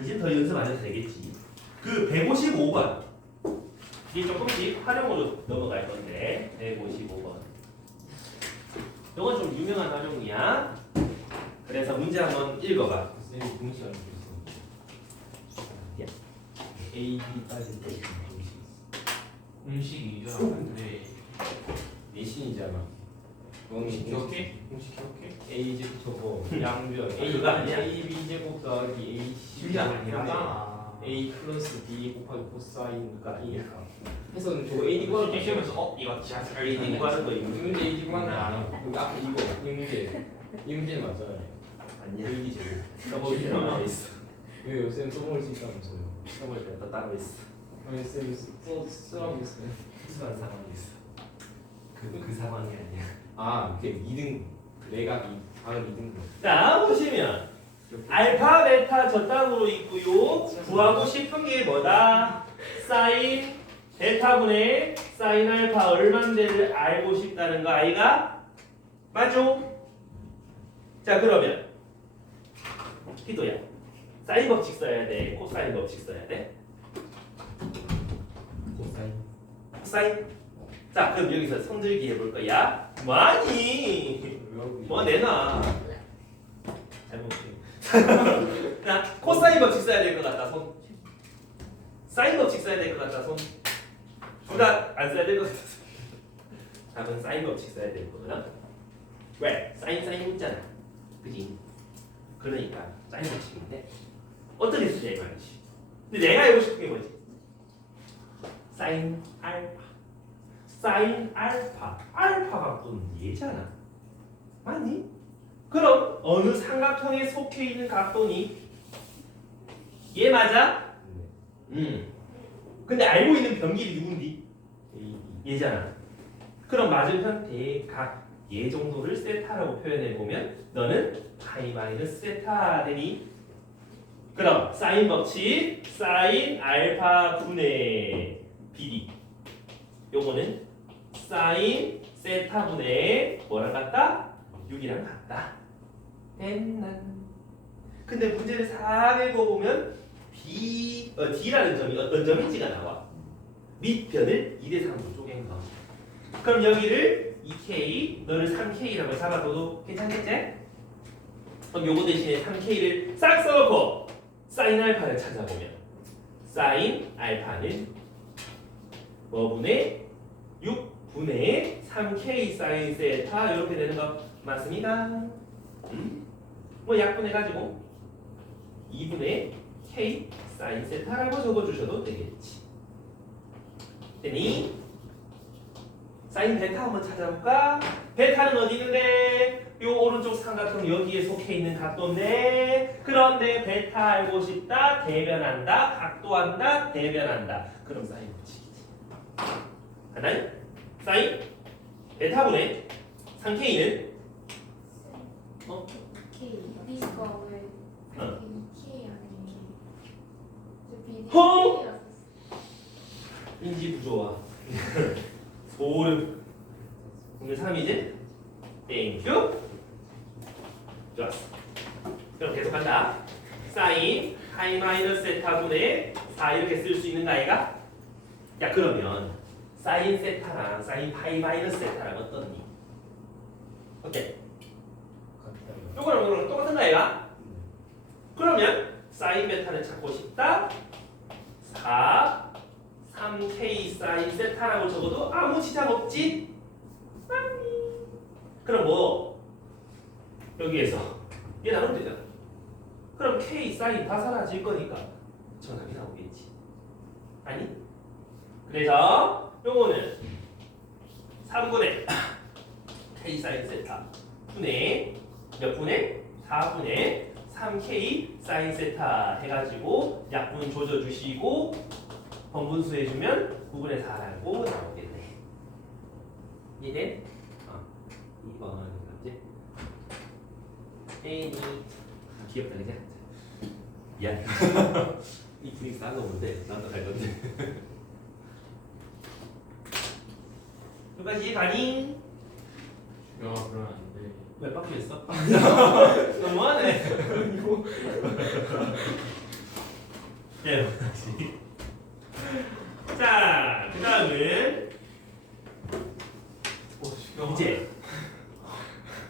이제 더 연습 안 해도 되겠지. 그 155번 이게 조금씩 활용으로 넘어갈 건데 155번 이건 좀 유명한 활용이야. 그래서 문제 한번 읽어봐. 쌤이 공식 알고 있어. A, B 따질 때 공식. 음식이 이상한데. 내신이잖아. 공식 기억해? 공식 기억해? A 제곱 저거 양변 A 그거 아니야? A B 제곱 더하기 A C 그게 아니라. A 플러스 B 곱하기 코사인가 A야. 해서 저거 A 구하는 솔직히 시험에서 이거 진짜 잘 AD 구하는 거 이 있는 문제 A 구하는 거 알아. 여기 앞에 이거 이 문제 이 문제는 맞아요. 아니야. A D 제곱. 써볼 때 따로 있어. 왜요? 쌤 써볼 수 있다면서요? 써볼 때 따로 있어. 아니 쌤 쓰라고 했어요. 특수한 상황이 있어. 그 상황이 아니야. 아, 그 2등 내가 다음 2등분. 자 보시면 알파, 베타 저땅으로 있고요. 구하고 싶은 게 뭐다? 사인 베타분의 사인 알파 얼마인지를 알고 싶다는 거 아이가? 맞죠? 자 그러면 희도야 사인 법칙 써야 돼? 코사인 법칙 써야 돼? 코사인. 코사인? 자 그럼 여기서 손들기 해볼 거야. 뭐하니? 뭐 내놔. 잘못해. 자 코사인 법칙 써야 될 것 같다 손. 사인 법칙 써야 될 것 같다 손. 둘 다 안 써야 될 것 같아. 답은 사인 법칙 써야 되는 거구나. 왜? 사인 있잖아. 그지? 그러니까 사인 법칙인데 어떻게 쓰냐 이 말이지. 근데 내가 알고 싶은 게 뭐지? 사인 알파. 사인 알파. 알파 갖고는 얘잖아. 맞니? 그럼 어느 삼각형에 속해 있는 각도니? 얘 맞아? 근데 알고 있는 변길이 누군디? A, 얘잖아. 그럼 맞은편 대각 얘 정도를 세타라고 표현해 보면 너는 파이 마이너스 세타 되니? 그럼 사인 법칙 사인 알파 분의 BD 요거는 사인 세타분의 뭐랑 같다? 6이랑 같다. 됐나? 근데 문제를 싹 읽어보면 D라는 점이 어떤 점인지가 나와. 밑변을 2대3으로 쪼갠 거. 그럼 여기를 2K, 너를 3K라고 잡아둬도 괜찮겠지? 그럼 요거 대신에 3K를 싹 써놓고 사인 알파를 찾아보면 사인 알파는 뭐분의 6분의 3K 사인 세타 이렇게 되는 거 맞습니다. 뭐 약분해가지고 2분의 K 사인 세타라고 적어주셔도 되겠지. 됐니? 사인 베타 한번 찾아볼까? 베타는 어디 있는데? 요 오른쪽 삼각형 여기에 속해 있는 각도인데 그런데 베타 알고 싶다 대변한다 각도한다 대변한다 그럼 사인 붙이기지. 하나는 사인 베타분의 3K는 K B가 왜 어. K 아니에요? 저 B 호! K라서 인지 부조화 소름 오늘 3이지? 땡큐 좋았어. 그럼 계속한다. 사인 하이 마이너스 세타분의 4 이렇게 쓸 수 있는 거 아이가? 야 그러면 사인 세타랑 사인 파이 마이너스 세타랑 어떻니? 어때? 요거랑 똑같은 거 아이가? 그러면 사인 베타를 찾고 싶다. 4 3K 사인 세타라고 적어도 아무 지장 없지? 그럼 뭐 여기에서 얘 나누면 되잖아. 그럼 K 사인 다 사라질 거니까 정답이 나오겠지. 아니? 그래서 요거는 3분의 K 사인 세타 분의 몇 분의? 4분의 3K 사인 세타 해가지고 약분 조져주시고 번분수 해주면 9분의 4라고 나오겠네. 이해돼? 2번 맞지? 에이 귀엽다 그지? 미안. 이 분위기 싼 거 뭔데? 나도 갈 건데. 여기까지 가니? 야 그러면 안 돼. 왜 빡치겠어? 너무하네. 네, 다시. 자, 그 다음은 이제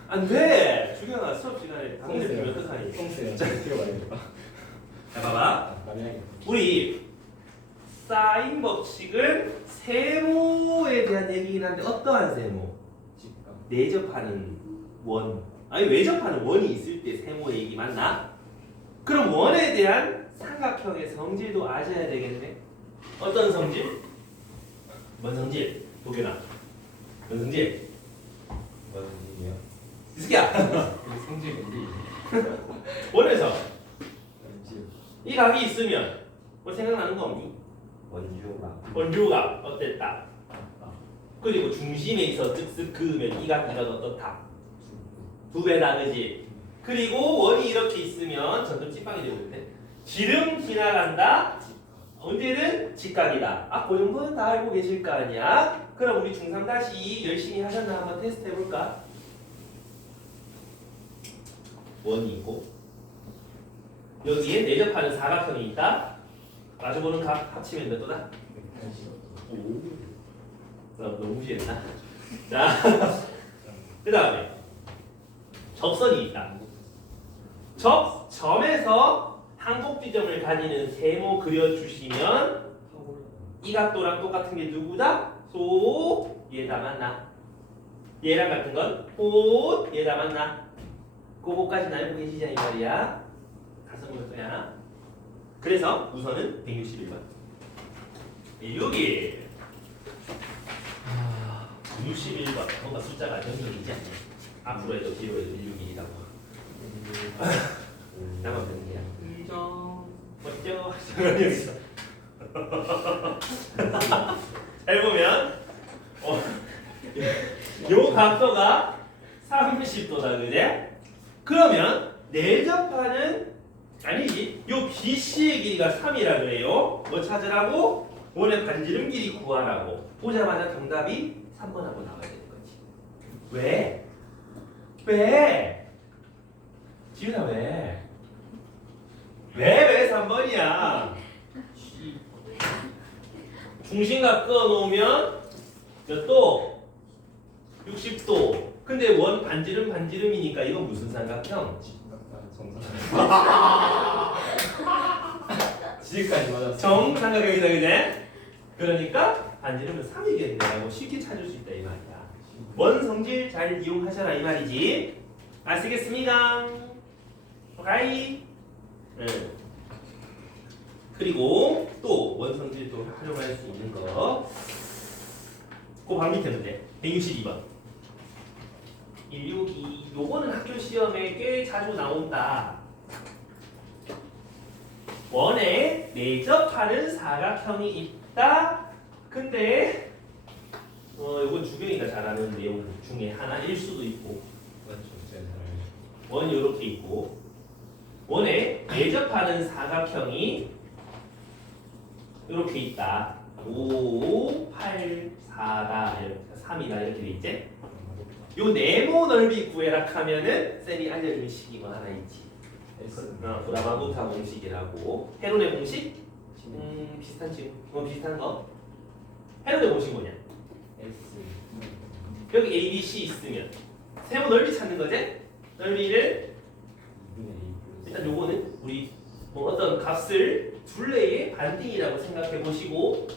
안 돼. 주경아 수업 시간에 당근을 주면 어떡하니? 똥쌤 기억나겠다. 자, 봐봐. 우리 사인 법칙은 세모에 대한 얘기긴 한데 어떠한 세모? 내접하는 원. 아니 외접하는 원이 있을 때 세모 얘기 맞나? 그럼 원에 대한 삼각형의 성질도 아셔야 되겠네. 어떤 성질? 뭔 성질? 도겸아. 뭔 성질? 무슨 일이야? 이 새끼야. 성질 문제. 원에서 이 각이 있으면 뭐 생각나는 거 없니? 원주가 원주가 어땠다? 그리고 중심에 있어 쓱쓱 그으면 이 각이가 어떻다? 2배다 그지? 그리고 원이 이렇게 있으면 점점 찐빵이 되고 있는데 지름 지나간다? 언제든 직각이다. 아, 그 정도는 다 알고 계실 거 아니야? 그럼 우리 중3 다시 열심히 하셨나 한번 테스트 해볼까? 원이 있고 여기에 내접하는 사각형이 있다. 마주보는 각 합치면 몇 도다? 오, 너무 무시했나? 자, 그 다음에 접선이 있다. 점에서 한곡지점을 가지는 세모 그려주시면 이 각도랑 똑같은 게 누구다? 소 얘다 맞나? 얘랑 같은 건 호 얘다 맞나? 그거까지 알고 계시자 이 말이야. 가슴으로 써야. 그래서 우선은 161번 6일 61번 뭔가 숫자가 정리되지 않네. 앞으로 해도 뒤로 해도 161이라고 나만 되는 게야. 인정. 멋져. 여기 있어. 잘 보면 요 각도가 30도다 그래? 그러면 내접하는 아니지. 요 BC의 길이가 3이라 그래요. 뭐 찾으라고? 원의 반지름 길이 구하라고. 보자마자 정답이 3번하고 나와야 되는 거지. 왜? 왜? 지훈아 왜? 왜 3번이야? 중심각 끊어놓으면 몇 도? 60도. 근데 원 반지름이니까 이건 무슨 삼각형? 지금까지 맞았어. 정삼각형이다 그제? 그러니까 반지름은 3이겠네라고 쉽게 찾을 수 있다 이 말이야. 원 성질 잘 이용하셔라 이 말이지. 아시겠습니까? 오케이? 응. 그리고 또 원성질도 활용할 수 있는 거. 그 바로 밑에 문제 162번 162. 요거는 학교 시험에 꽤 자주 나온다. 원에 내접하는 사각형이 있다. 근데 요건 주경이가 잘 아는 내용 중에 하나일 수도 있고, 원이 이렇게 있고 원에 내접하는 사각형이 이렇게 있다. 5, 8, 4다 이렇게 3이다 이렇게 돼 있지? 요 네모 넓이 구해라 하면은 쌤이 알려주는 식이 뭐 하나 있지. 브라바구타 공식이라고. 헤론의 공식? 비슷한 친구. 비슷한 거. 헤론의 공식 뭐냐? 여기 A, B, C 있으면 세모 넓이 찾는 거지? 넓이를 일단 요거는 우리 뭐 어떤 값을 둘레의 반딩이라고 생각해 보시고,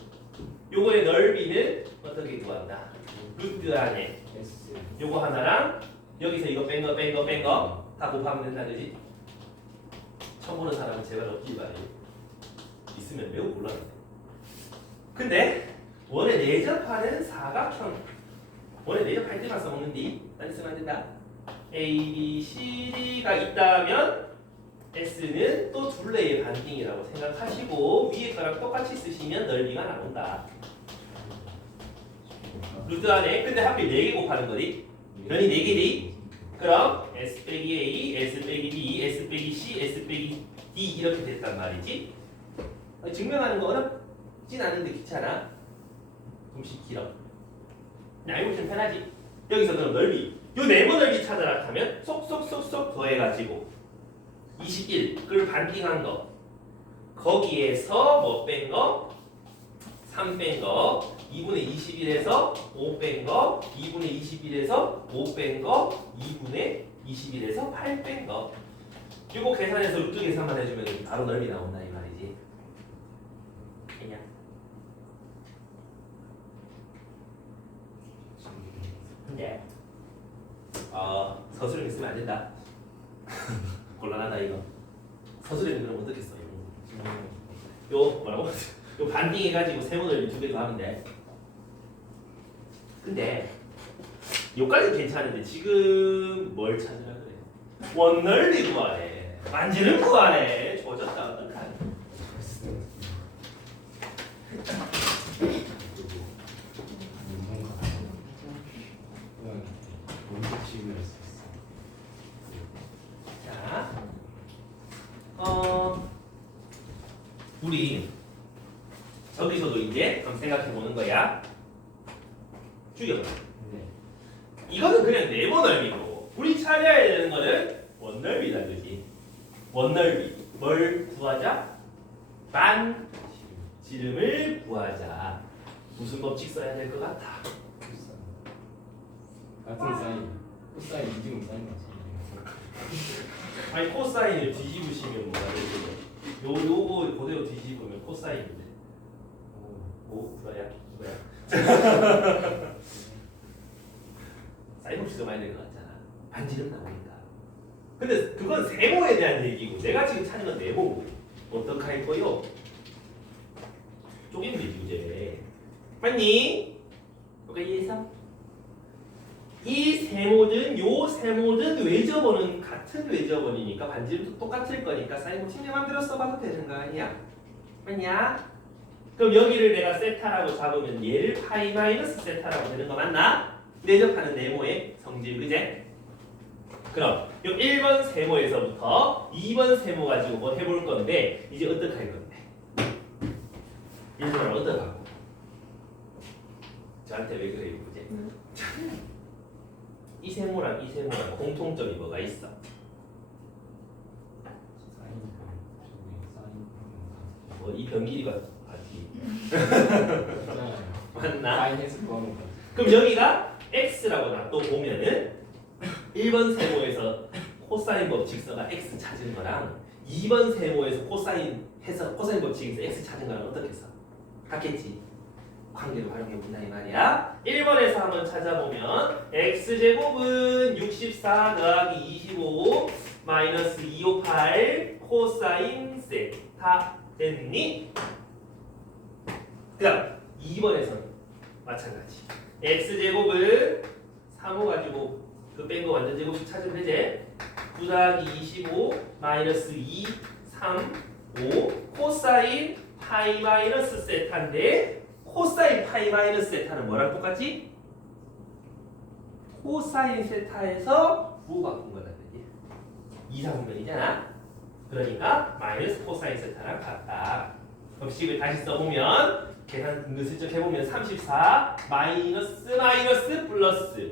요거의 넓이는 어떻게 구한다? 루트 안에 요거 하나랑 여기서 이거 뺀 거 다 곱하면 된다 그지? 처음 보는 사람은 제발 없길 바래요. 있으면 매우 곤란해. 근데 원에 내접하는 사각형, 원에 내접할 때만 써먹는디 딴데 쓰면 안 된다. A, B, C, D가 있다면 S는 또 둘레의 반딩이라고 생각하시고 위에 거랑 똑같이 쓰시면 넓이가 나온다. 루트 안에 근데 하필 4개 곱하는 거지. 변이 4개지. 그럼 S 빼기 A, S 빼기 B, S 빼기 C, S 빼기 D 이렇게 됐단 말이지. 증명하는 거 어렵진 않은데 귀찮아. 좀씩 길어. 알고 있으면 편하지. 여기서 그럼 넓이, 요 네모 넓이 찾아라 하면 쏙쏙쏙쏙 더해가지고 21 그걸 반띵한 거, 거기에서 뭐 뺀 거? 3 뺀 거, 2분의 21에서 5 뺀 거, 2분의 21에서 5 뺀 거, 2분의 21에서 8 뺀 거. 이거 계산해서 루트 계산만 해주면 바로 넓이 나온다 이 말이지. 그냥. 근데 서술형 있으면 안 된다. 곤란하다 이거. 서술형이 그럼 어떻게 써? 요 뭐라고? 요 반딩 해가지고 세모 넓이 2개 더 하면 돼. 근데 요까지 괜찮은데 지금 뭘 찾으라 그래? 원 넓이 구하래. 반지름 구하래. 조졌다 어떡하냐? 자, 우리 저기서도 이제 한번 생각해 보는 거야. 죽여봐. 이거는 그냥 네모 넓이고 우리 찾아야 되는 거는 원 넓이다, 그지? 원 넓이. 뭘 구하자? 반 지름을 구하자. 무슨 법칙 써야 될 것 같아? 같은 사인, 코사인 이지금 사인 맞지? 아니 코사인을 뒤집으시면 뭐가 되죠? 요거 그대로 뒤집으면 코사인인데. 오, 그거야? 사인 없이 써봐야 될 것 같잖아. 반지름 나오니까. 근데 그건 세모에 대한 얘기고 내가 지금 찾는 건 네모고. 어떻게 할 거요? 쪼개면 되지 이제. 맞니? 오케이 이해했어? 이 세모든 요 세모든 외접원은 같은 외접원이니까 반지름도 똑같을 거니까 사인 내 맘대로 써봐도 되는 거 아니야? 맞냐? 그럼 여기를 내가 세타라고 잡으면 얘를 파이 마이너스 세타라고 되는 거 맞나? 내접하는 네모의 성질 그제? 그럼 요 1번 세모에서부터 2번 세모 가지고 뭐 해볼 건데 이제 어떻게 할 건데? 1번을 어떻게 하고? 저한테 왜 그래요, 이제? 이 세모랑 이 세모랑 공통점이 뭐가 있어? 뭐 이 변길이가 같이 맞나? 마이너스 거는 그럼 여기가 x라고 놔둬 보면은 1번 세모에서 코사인 법칙서가 x 찾은 거랑 2번 세모에서 코사인 해서 코사인 법칙에서 x 찾은 거랑 어떻게 써? 같겠지. 관계를 활용해 본다 이 말이야. 1번에서 한번 찾아보면 x제곱은 64 더하기 25 마이너스 258 코사인 세타 됐니? 그 다음 2번에서는 마찬가지. x제곱은 3호 가지고 그 뺀 거 완전 제곱식 찾으면 되지. 9 더하기 25 마이너스 2 3 5 코사인 파이 마이너스 세타인데 코사인 파이 마이너스 세타는 뭐랑 똑같지? 코사인 세타에서 뭐 바꾼 거다. 2사분면이잖아. 그러니까 마이너스 코사인 세타랑 같다. 그럼 식을 다시 써보면 계산 은근슬쩍 해보면 34 마이너스 마이너스 플러스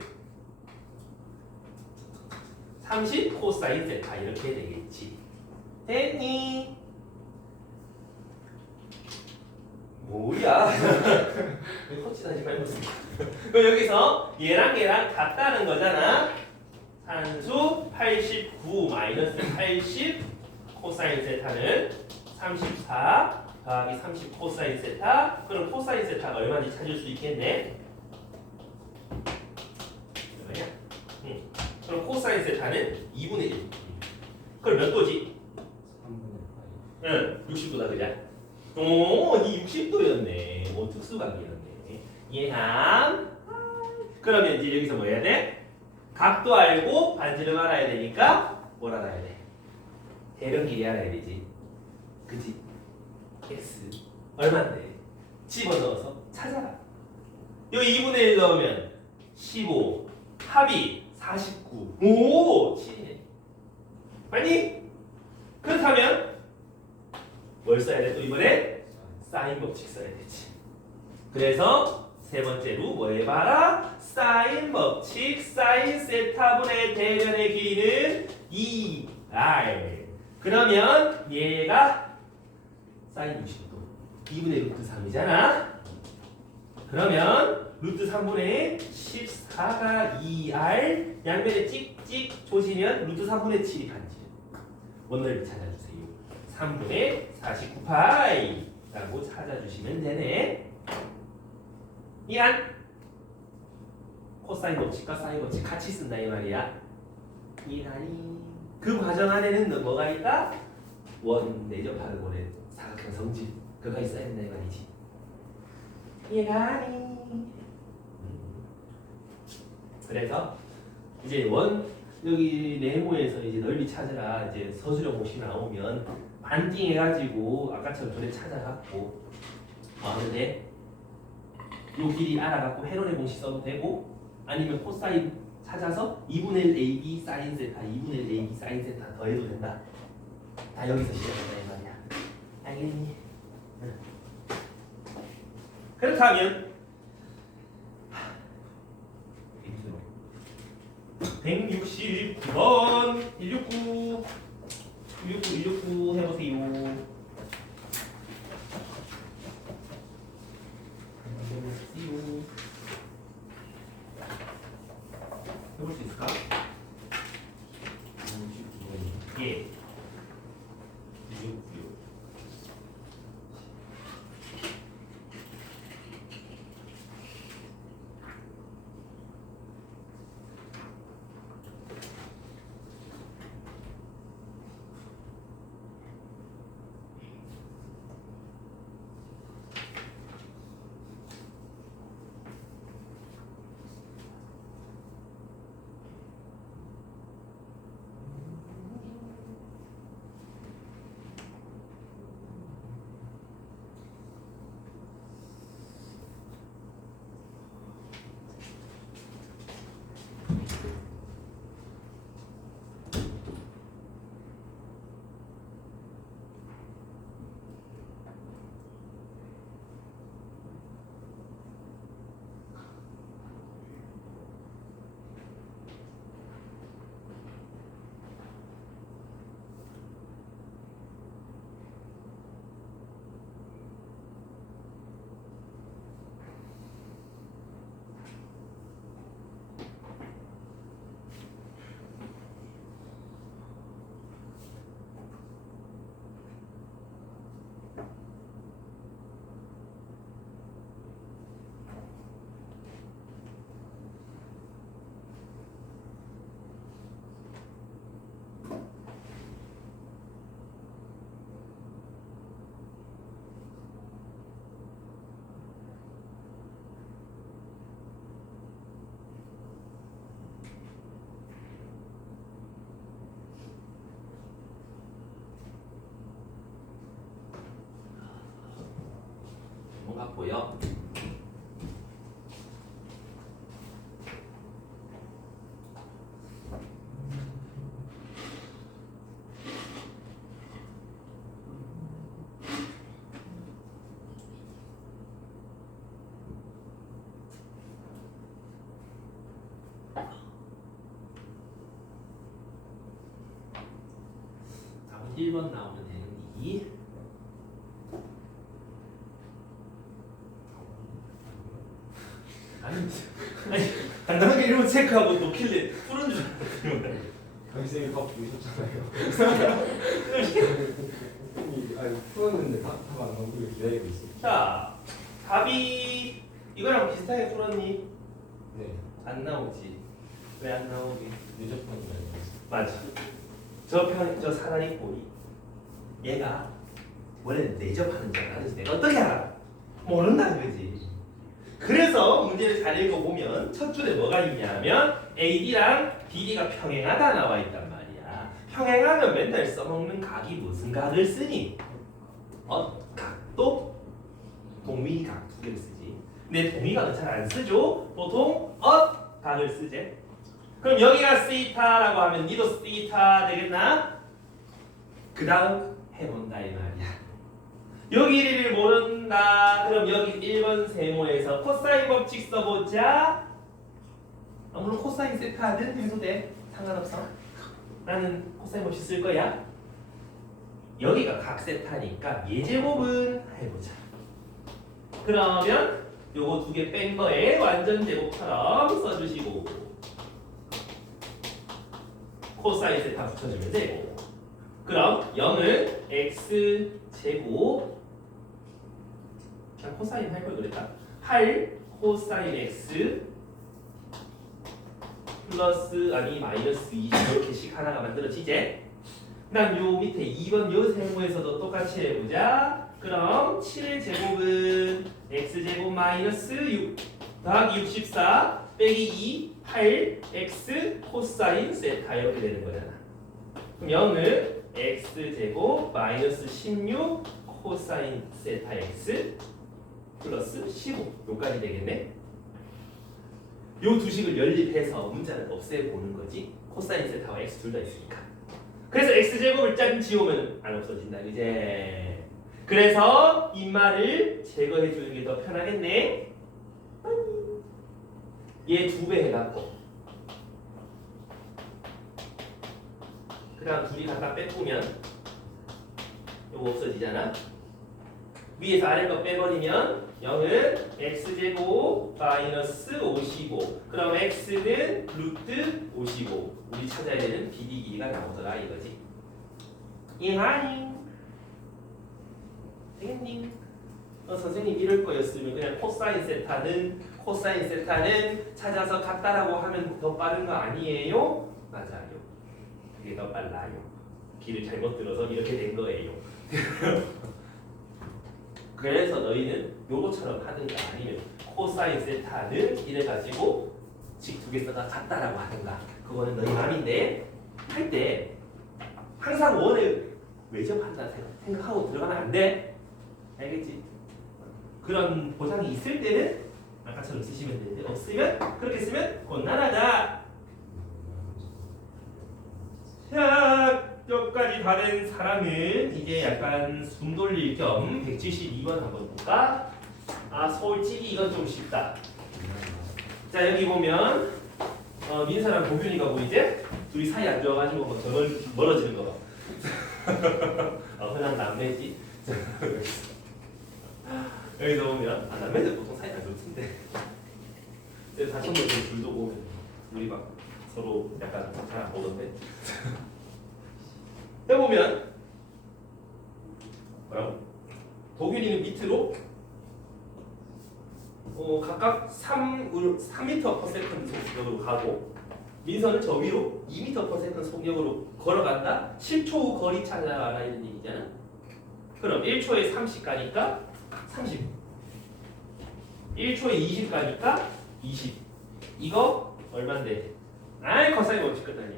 30 코사인 세타 이렇게 되겠지. 됐니? 뭐야? 헛짓하지 말고. 그럼 여기서 얘랑 얘랑 같다는 거잖아. 산수 89 마이너스 80 코사인 세타는 34 더하기 30 코사인 세타. 그럼 코사인 세타가 얼마인지 찾을 수 있겠네. 그러냐? 그럼 코사인 세타는 2분의 1. 그럼 몇 도지? 3분의 응, 60도다 그자. 오, 이 60도였네. 오, 특수각이었네. 예함. 그러면 이제 여기서 뭐 해야 돼? 각도 알고 반지름 알아야 되니까 뭘 알아야 돼? 대변 길이 알아야 되지. 그치? x 얼마인데? 집어넣어서 찾아라. 여기 2분의 1 넣으면 15 합이 49 오! 7이네. 맞니? 그렇다면 뭘 써야 돼 또 이번에? 사인 법칙 써야 되지. 그래서 세 번째로 뭐 해봐라? 사인 법칙 사인 세타분의 대변의 길이는 2r. 그러면 얘가 사인 60도 2분의 루트 3이잖아. 그러면 루트 3분의 14가 2r 양면에 찍찍 조시면 루트 3분의 7이 반지름. 원넓이 찾아주세요. 3분의 49파이라고 찾아주시면 되네. 이안 코사인 법칙과 사인 법칙 같이 쓴다 이 말이야. 이하니 그 과정 안에는 뭐가 있다? 원 내접하는 거래 사각형 성질 그거 있어야 된다 이 말이지. 이해가니? 그래서 이제 원 여기 네모에서 이제 넓이 찾으라 이제 서술형 공식 나오면 반띵 해가지고 아까처럼 전에 찾아갖고 근데 요 길이 알아갖고 회론의 공식 써도 되고 아니면 코사인 찾아서 2분의 1 AB 사인 세타 2분의 1 AB 사인 세타 더해도 된다. 다 여기서 시작한다 이 말이야. 알겠니? 응. 그렇다면 169번 169 해보세요. 해볼 수 있을까? 69번 예. 269 169 같고요. 다음 1번 나오면 되니? 아니 간단하게 이러면 체크하고 놓길래 푸른 줄 알았어요. 선생님이 밥 주셨잖아요. 아니 풀었는데 답안 나오고 기다리고 있어. 자, 답이 이거랑 비슷하게 풀었니? 네. 안 나오지. 왜 안 나오게? 유저폰이라고. 맞아. 저 사다리 꼬리. 얘가 원래는 내접하는 줄 알았는데 내가 어떻게 알아? 모른다 그지. 그래서 문제를 잘 읽어보면 첫 줄에 뭐가 있냐면 AD랑 BD가 평행하다 나와 있단 말이야. 평행하면 맨날 써먹는 각이 무슨 각을 쓰니? 각도 동위각 두 개를 쓰지. 근데 동위각은 잘 안 쓰죠. 보통 각을 쓰지. 그럼 여기가 시타라고 하면 니도 시타 되겠나? 그 다음 해본다 이 말이야. 여기를 모른다. 그럼 여기 1번 세모에서 코사인 법칙 써보자. 물론 코사인 세타는 해도 돼. 상관없어. 나는 코사인 법칙 쓸 거야. 여기가 각 세타니까 예제곱은 해보자. 그러면 요거 두 개 뺀 거에 완전 제곱처럼 써주시고 코사인 세타 붙여주면 되고 그럼 0을 x 제곱 그냥 코사인 할 걸 그랬다. 8 코사인 x 플러스 아니 마이너스 20 이렇게씩 하나가 만들어지지. 그다음 요 밑에 2번 요 세모에서도 똑같이 해보자. 그럼 7 제곱은 x 제곱 마이너스 6 더하기 64 빼기 2 8 x 코사인 세타 이렇게 되는 거잖아. 그럼 0을 x 제곱 마이너스 16 코사인 세타 x 플러스 15 요까지 되겠네. 요 두 식을 연립해서 문자를 없애보는 거지. 코사인 세타와 x 둘 다 있으니까. 그래서 x 제곱을 짠 지우면 안 없어진다 이제. 그래서 이 말을 제거해 주는 게 더 편하겠네. 얘 2배 해갖고 그 다음 둘이 갖다 빼보면 요거 없어지잖아. 위에서 아래 거 빼버리면 0은 x제곱 마이너스 55 그럼 x는 루트 55 우리 찾아야 되는 BD 길이가 나오더라 이거지. 이하잉 되겠니? 선생님 이럴 거였으면 그냥 코사인 세타는 찾아서 같다라고 하면 더 빠른 거 아니에요? 맞아요. 그게 더 빨라요. 길을 잘못 들어서 이렇게 된 거예요. 그래서 너희는 요거처럼 하든가 아니면 코사인 세타는 이래가지고 식 두 개 써가 같다라고 하든가 그거는 너희 마음인데 할 때 항상 원을 외접한다 생각하고 들어가면 안 돼. 알겠지? 그런 보상이 있을 때는 아까처럼 쓰시면 되는데 없으면 그렇게 쓰면 곤란하다. 자, 여기까지 다 된 사람은 이제 약간 숨 돌릴 겸 172번 한번 볼까? 솔직히 이건 좀 쉽다. 자, 여기 보면 민서랑 도균이가 보이지? 둘이 사이 안 좋아가지고 뭐 저걸 멀어지는 거 봐. 흔한 남매지. 여기서 보면 남매들 보통 사이 안 좋던데. 사촌들 둘도 보면 우리 막 서로 약간 잘 안 보던데. 해보면 뭐라고? 도균이는 밑으로 각각 3m/s 속력으로 가고 민서는 저 위로 2m/s 속력으로 걸어간다. 10초 후 거리 찾아라 이런 얘기잖아. 그럼 1초에 30 가니까 30 1초에 20 가니까 20 이거 얼만데? 아이 코사인 법칙 끝나니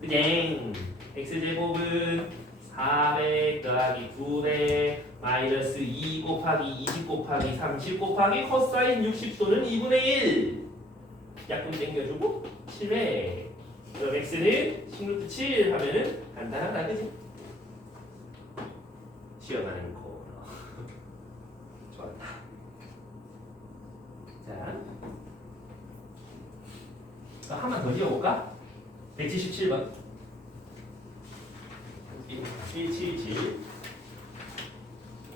그냥 x제곱은 400 더하기 900 마이너스 2 곱하기 20 곱하기 30 곱하기 코사인 60도는 2분의 1 약분 땡겨주고 700 그럼 x는 16 7 하면은 간단하다 그지? 쉬어가는 거 좋았다. 자, 한 번 더 지어볼까? 177번 177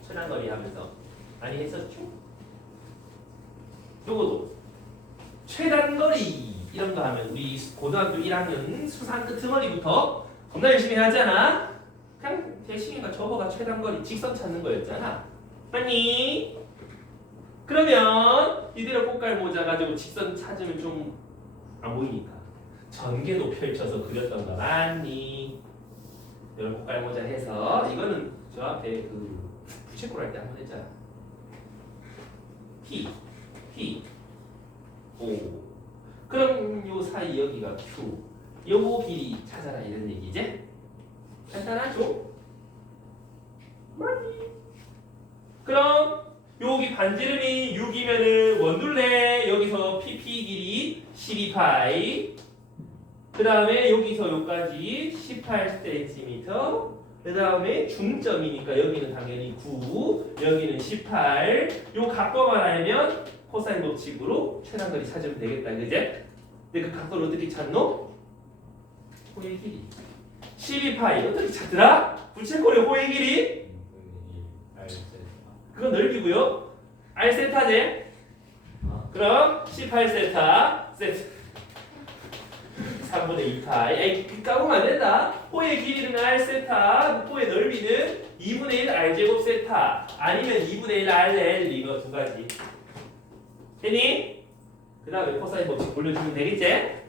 천안거리 하면서 많이 했었죠? 요거도 최단거리 이런 거 하면 우리 고등학교 1학년 수상 끄트머리부터 겁나 열심히 하잖아. 그냥 대신이가 저거가 최단거리 직선 찾는 거였잖아. 맞니? 그러면 이대로 꽃갈 모자 가지고 직선 찾으면 좀 안 보이니까 전개도 펼쳐서 그렸던 거 맞니? 이런 꽃갈 모자 해서 이거는 저 앞에 그 부채꼴 할 때 한번 했잖아. P O 그럼 요 사이 여기가 Q 요거 길이 찾아라 이런 얘기지? 간단하죠? 맞니? 그럼 여기 반지름이 6이면은 원둘레 여기서 PP 길이 12파이 그 다음에 여기서 여기까지 18cm 그 다음에 중점이니까 여기는 당연히 9 여기는 18 요 각도만 알면 코사인 법칙으로 최단거리 찾으면 되겠다 그제? 근데 그 각도를 어떻게 찾노? 호의 길이 12파이 어떻게 찾더라? 부채꼴의 호의 길이 그건 넓이고요. R세타제. 그럼 18세타 세트 3분의 2파이. 에이 까보면 안 된다. 호의 길이는 R세타, 호의 넓이는 2분의 1 R제곱 세타 아니면 2분의 1 RL 이거 두 가지. 됐니? 그 다음에 코사인 법칙 올려주면 되겠지?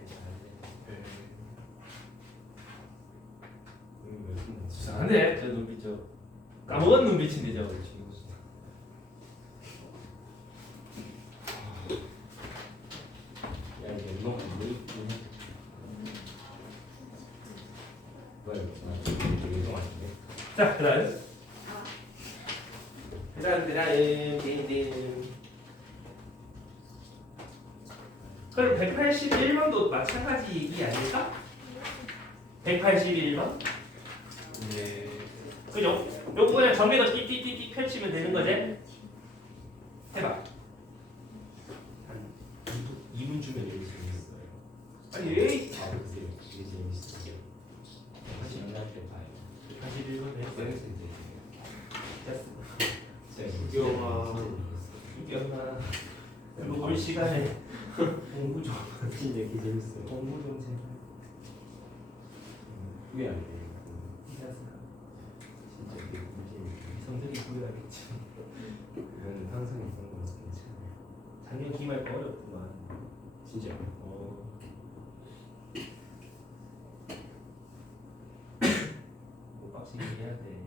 수상한데? 저 눈빛 저 까먹은 눈빛인데 저거. 자, 그다음 그럼 181번도 마찬가지 얘기 아닐까? 181번? 네. 그죠? 요거 그냥 정면으로 띠띠띠띠 펼치면 되는 거지? 해봐. 한 2분 주면 되게 재밌어요. 아니, 에이. 아, 그래요. 되게 재밌어요. 다시 만날 때 봐요. 181번 해. 쌤한테 됐어. 제가 우경아. 이겼나? 이거 볼 시간에 공부 좀. 진짜 되게 재밌어요. 공부 좀 제발. 후회 안 돼요. 이겼어. 진짜 되게 재밌어요. 성적이 후회하겠지. 이건 항상 있던 거라서 괜찮아요. 작년 기말 거 어렵구만. 진짜. 못 빡시게 해야 돼.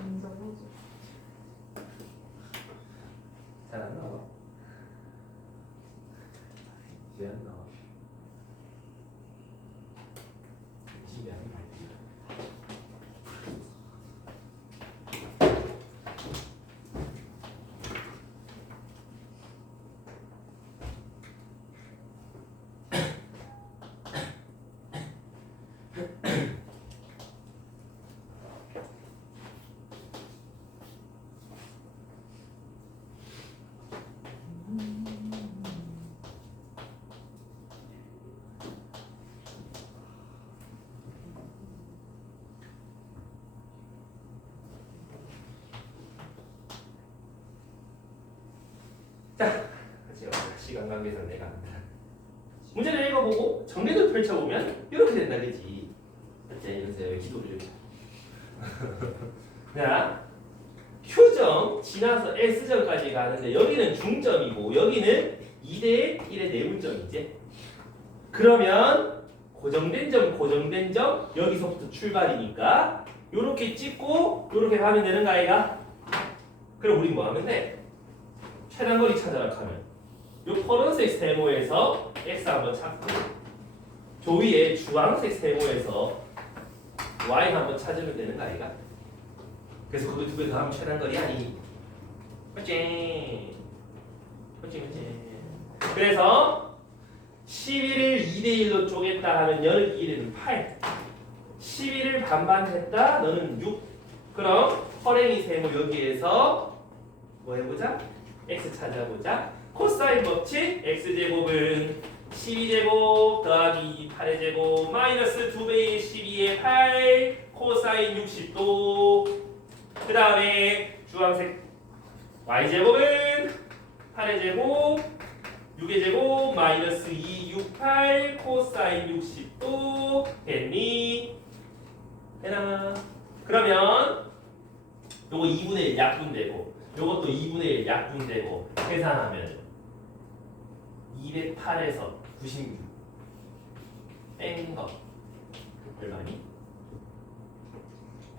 인정해줘. 잘 안 나와. 이제 안 나와. 집에 안 나와. 시간관계상 내가 안다. 문제를 읽어보고 정리를 펼쳐보면 이렇게 된다, 그지? 어째 이러세요, 기도를. 자, Q점 지나서 S점까지 가는데 여기는 중점이고 여기는 2대 1의 내분점이지. 그러면 고정된 점 여기서부터 출발이니까 요렇게 찍고 요렇게 가면 되는 거 아이가? 그럼 우리 뭐 하면 돼? 최단거리 찾아라 하면 요 파란색 세모에서 X 한번 찾고 저 위에 주황색 세모에서 Y 한번 찾으면 되는 거 아이가? 그래서 그거 두 개 더하면 최단거리 아니? 그치? 그래서 11을 2대1로 쪼갰다 하면 여기 1은 8 11을 반반 했다 너는 6 그럼 허랭이 세모 여기에서 뭐 해보자? x 찾아보자. 코사인 법칙 x제곱은 12제곱 더하기 8의 제곱 마이너스 2배의 12의 8 코사인 60도 그 다음에 주황색 y제곱은 8의 제곱 6의 제곱 마이너스 2, 6, 8 코사인 60도 됐니? 되나? 그러면 요거 2분의 1 약분되고 요것도 2분의 1 약분되고 계산하면 208에서 96 뺀 거 얼마니?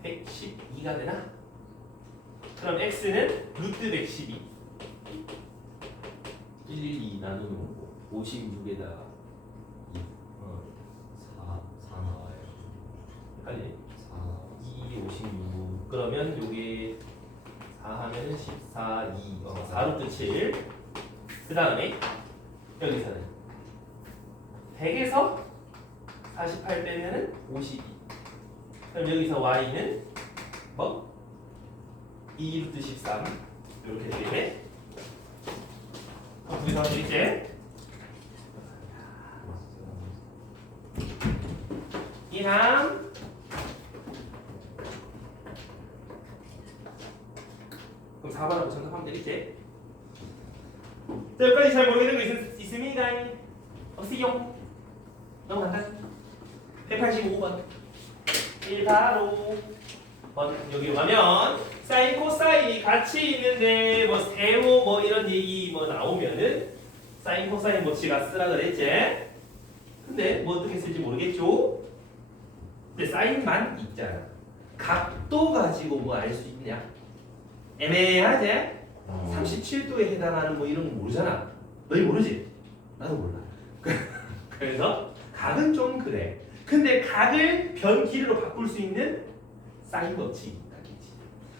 112가 되나? 그럼 x는 루트 112 112 나누는 거 56에다가 4 나와요. 헷갈리? 4 2, 56 그러면 요게 4 하면은 14, 2 4루트 7 그 다음에 여기서는 100에서 48 빼면은 52 그럼 여기서 y는 뭐? 2루트 13 이렇게 되겠네 두개 더하면 되겠지? 이항 그럼 4번하고 정답하면 되겠지? 자, 여기까지 잘 모르겠는 거 있습니까? 없으용 너무 간단해 185번 1 바로 여기 가면 사인 코사인이 같이 있는데 뭐 세모 뭐 이런 얘기 뭐 나오면은 사인 코사인 법칙 쓰라 그랬지? 근데 뭐 어떻게 쓸지 모르겠죠? 근데 사인만 있잖아 각도 가지고 뭐 알 수 있냐? 애매하지? 37도에 해당하는 뭐 이런 거 모르잖아. 너희 모르지? 나도 몰라. 그래서 각은 좀 그래. 근데 각을 변 길이로 바꿀 수 있는 사인 법칙이 있다.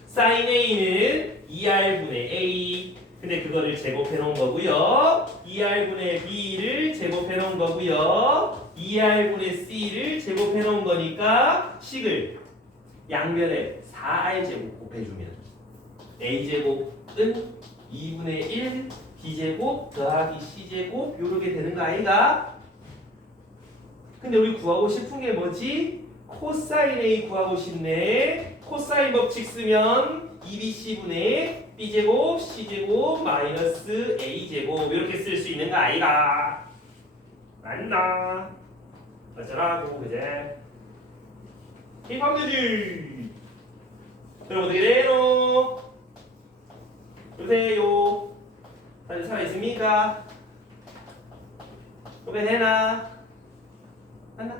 사인 A는 2R분의 A. 근데 그거를 제곱해 놓은 거고요. 2R분의 B를 제곱해 놓은 거고요. 2R분의 C를 제곱해 놓은 거니까 식을 양변에 4R제곱 곱해주면 A제곱은 2분의 1 B제곱 더하기 C제곱 요렇게 되는 거 아이가? 근데 우리 구하고 싶은 게 뭐지? 코사인 A 구하고 싶네. 코사인 법칙 쓰면 2BC분의 B제곱 C제곱 마이너스 A제곱 이렇게 쓸 수 있는 거 아이가? 맞나? 어쩌라고 그제? 이하면 되지. 그럼 어떻게 되노? 보세요. 다들 살아있습니까? 어떻게 되나? 맞나?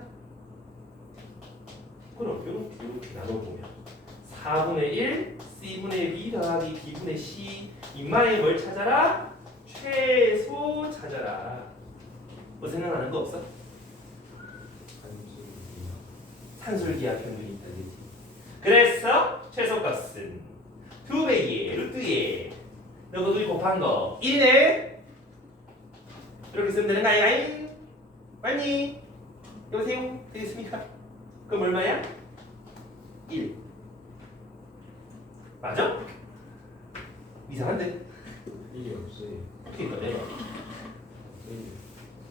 그럼 이렇게 나눠보면 4분의 1 C분의 B 더하기 B분의 C 인마에 뭘 찾아라? 최소 찾아라. 뭐 생각나는 거 없어? 산술기하 평균이 있다 그지? 그래서 최소값은 2배기에 루트에 너가 둘이 곱한 거 1이네. 이렇게 쓰면 되는 거 아니야? 맞니? 여보세요? 되겠습니까? 그럼 얼마야? 1 맞아? 이상한데? 1이 없어요. 어떻게 꺼내? 1.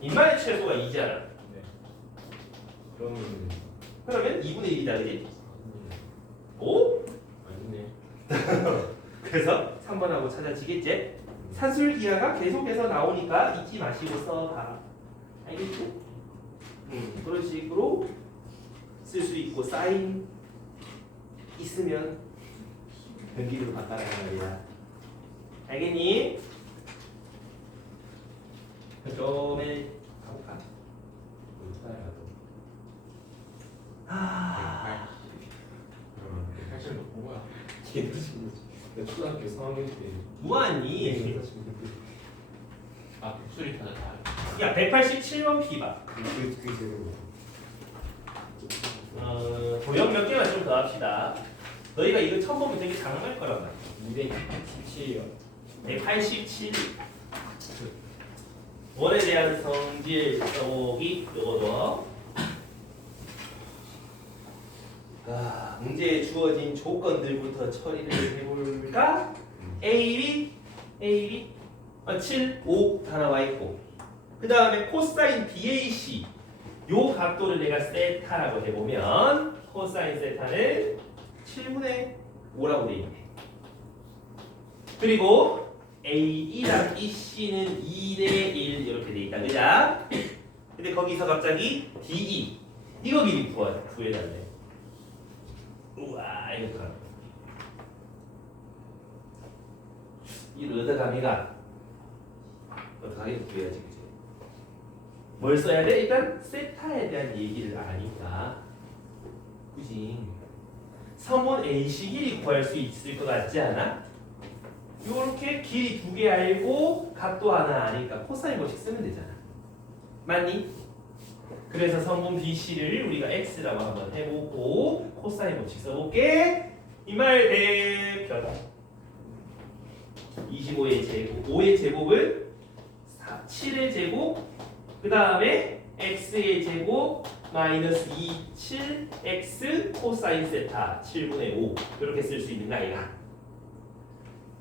인마의 최소가 2잖아. 네. 그러면 그러면 2분의 1이다 그지? 오? 아니네. 그래서 3번하고 찾아지겠지? 산술기하가 계속해서 나오니까 잊지 마시고 써봐. 알겠지? 그런 식으로 쓸 수 있고 사인 있으면 변기로 바꿔라 말이야. 알겠니? 점을 가볼까? 아, 그러면 180도 뭐야? 걔도 지금 나 초등학교 3학년 때 뭐하니? 아 목소리 다르다. 야 187번 피봐. 그게 제일 도형 몇 개만 좀 더 합시다. 너희가 이거 처음 보면 되게 당황할 거란 말이야. 217이요. 187. 원에 대한 성질 써보기 요거. 문제에 주어진 조건들부터 처리를 해볼까? A, B, 7, 5 하나 와 있고 그 다음에 코사인 BAC 요 각도를 내가 세타라고 해보면 코사인 세타는 7분의 5라고 돼 있네. 그리고 AE랑 EC는 2대 1 이렇게 돼 있다. 그자? 근데 거기서 갑자기 DE 이거 길이 구해달래. 우와 이거 다. 이 르드가미가 어떡하게 구해야지 그지? 뭘 써야 돼? 일단 세타에 대한 얘기를 아니까 그지? 서문 AC 길이 구할 수 있을 것 같지 않아? 요렇게 길이 두 개 알고 각도 하나 아니까 코사인 법칙 쓰면 되잖아. 맞니? 그래서 성분 BC를 우리가 X라고 한번 해보고 코사인 법칙 써볼게. 이 말 대표다. 25의 제곱, 5의 제곱은 7의 제곱, 그 다음에 X의 제곱 마이너스 27X 코사인 세타 7분의 5 이렇게 쓸 수 있는 거 아이가?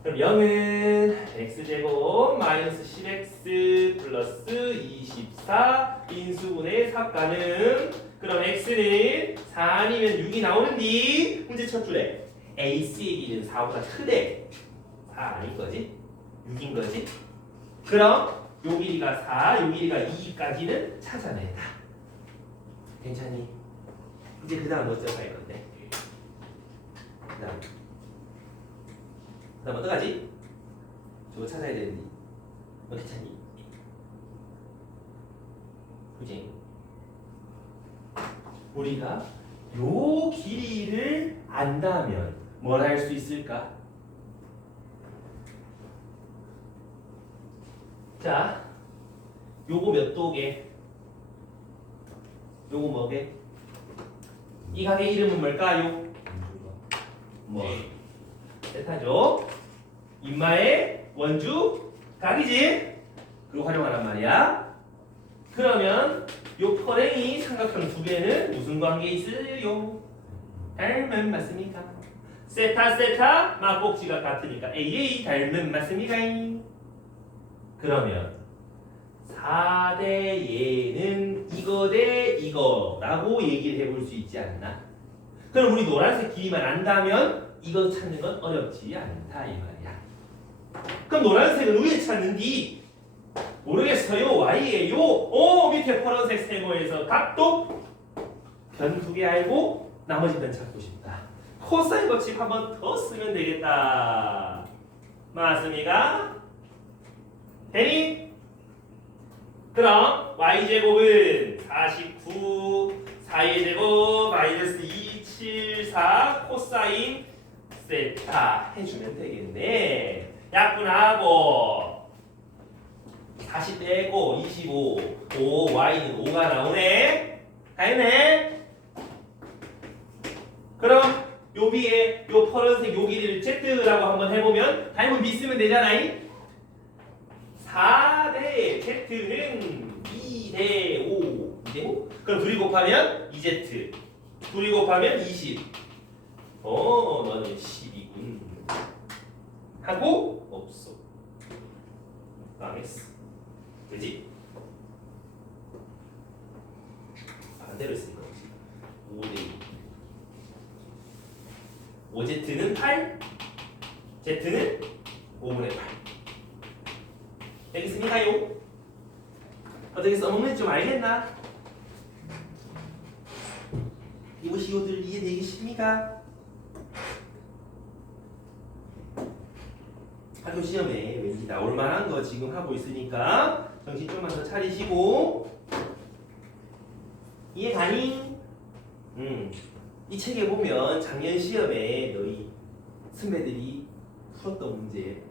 그럼 0은 x제곱 마이너스 10x 플러스 24 인수분의 4가능. 그럼 x는 4 아니면 6이 나오는디 문제 첫 줄에 AC의 길이는 4보다 크대. 4 아닌 거지? 6인 거지? 그럼 요 길이가 4, 요 길이가 2까지는 찾아낸다. 괜찮니? 이제 그 다음 어쩌고 할 건데? 그 다음 어떡하지? 저거 찾아야 되는데 어떻게 찾니? 그지? 우리가 요 길이를 안다면 뭘 할 수 있을까? 자, 요거 몇 도게? 요거 뭐게? 이 가게 이름은 뭘까요? 뭐? 세타죠. 인마의 원주 각이지. 그걸 활용하란 말이야. 그러면 요 퍼랭이 삼각형 두 개는 무슨 관계 있어요? 닮은 맞습니까? 세타 막복지가 같으니까 AA 닮은 맞습니까? 그러면 4대 얘는 이거 대 이거라고 얘기를 해볼 수 있지 않나? 그럼 우리 노란색 길이만 안다면 이거 찾는 건 어렵지 않다 이 말이야. 그럼 노란색은 왜 찾는디? 모르겠어요. Y예요. 오 밑에 파란색 세모에서 각도 변 두 개 알고 나머지 변 찾고 싶다. 코사인 법칙 한 번 더 쓰면 되겠다. 맞습니까? 되니? 그럼 Y제곱은 49 4의 제곱 마이너스 274 코사인 세타 해주면 되겠네. 약분하고 40 빼고 25 5 Y는 5가 나오네. 다했네. 그럼 요 위에 요 파란색 요 길이를 Z라고 한번 해보면 닮은 B 쓰면 되잖아요. 4대 Z는 2대 5 2대 5? 그럼 둘이 곱하면 2Z 둘이 곱하면 20 너는 10이군 하고 없어. 망했어. 그지? 반대로 쓰는 거지. 5대 2 5Z는 8 Z는 5분의 8 이해가요? 어떻게 써먹는지 좀 알겠나? 이것이요들 이해되겠습니까? 학교 시험에 왠지 나올 만한 거 지금 하고 있으니까 정신 좀만 더 차리시고 이해가니? 이 책에 보면 작년 시험에 너희 선배들이 풀었던 문제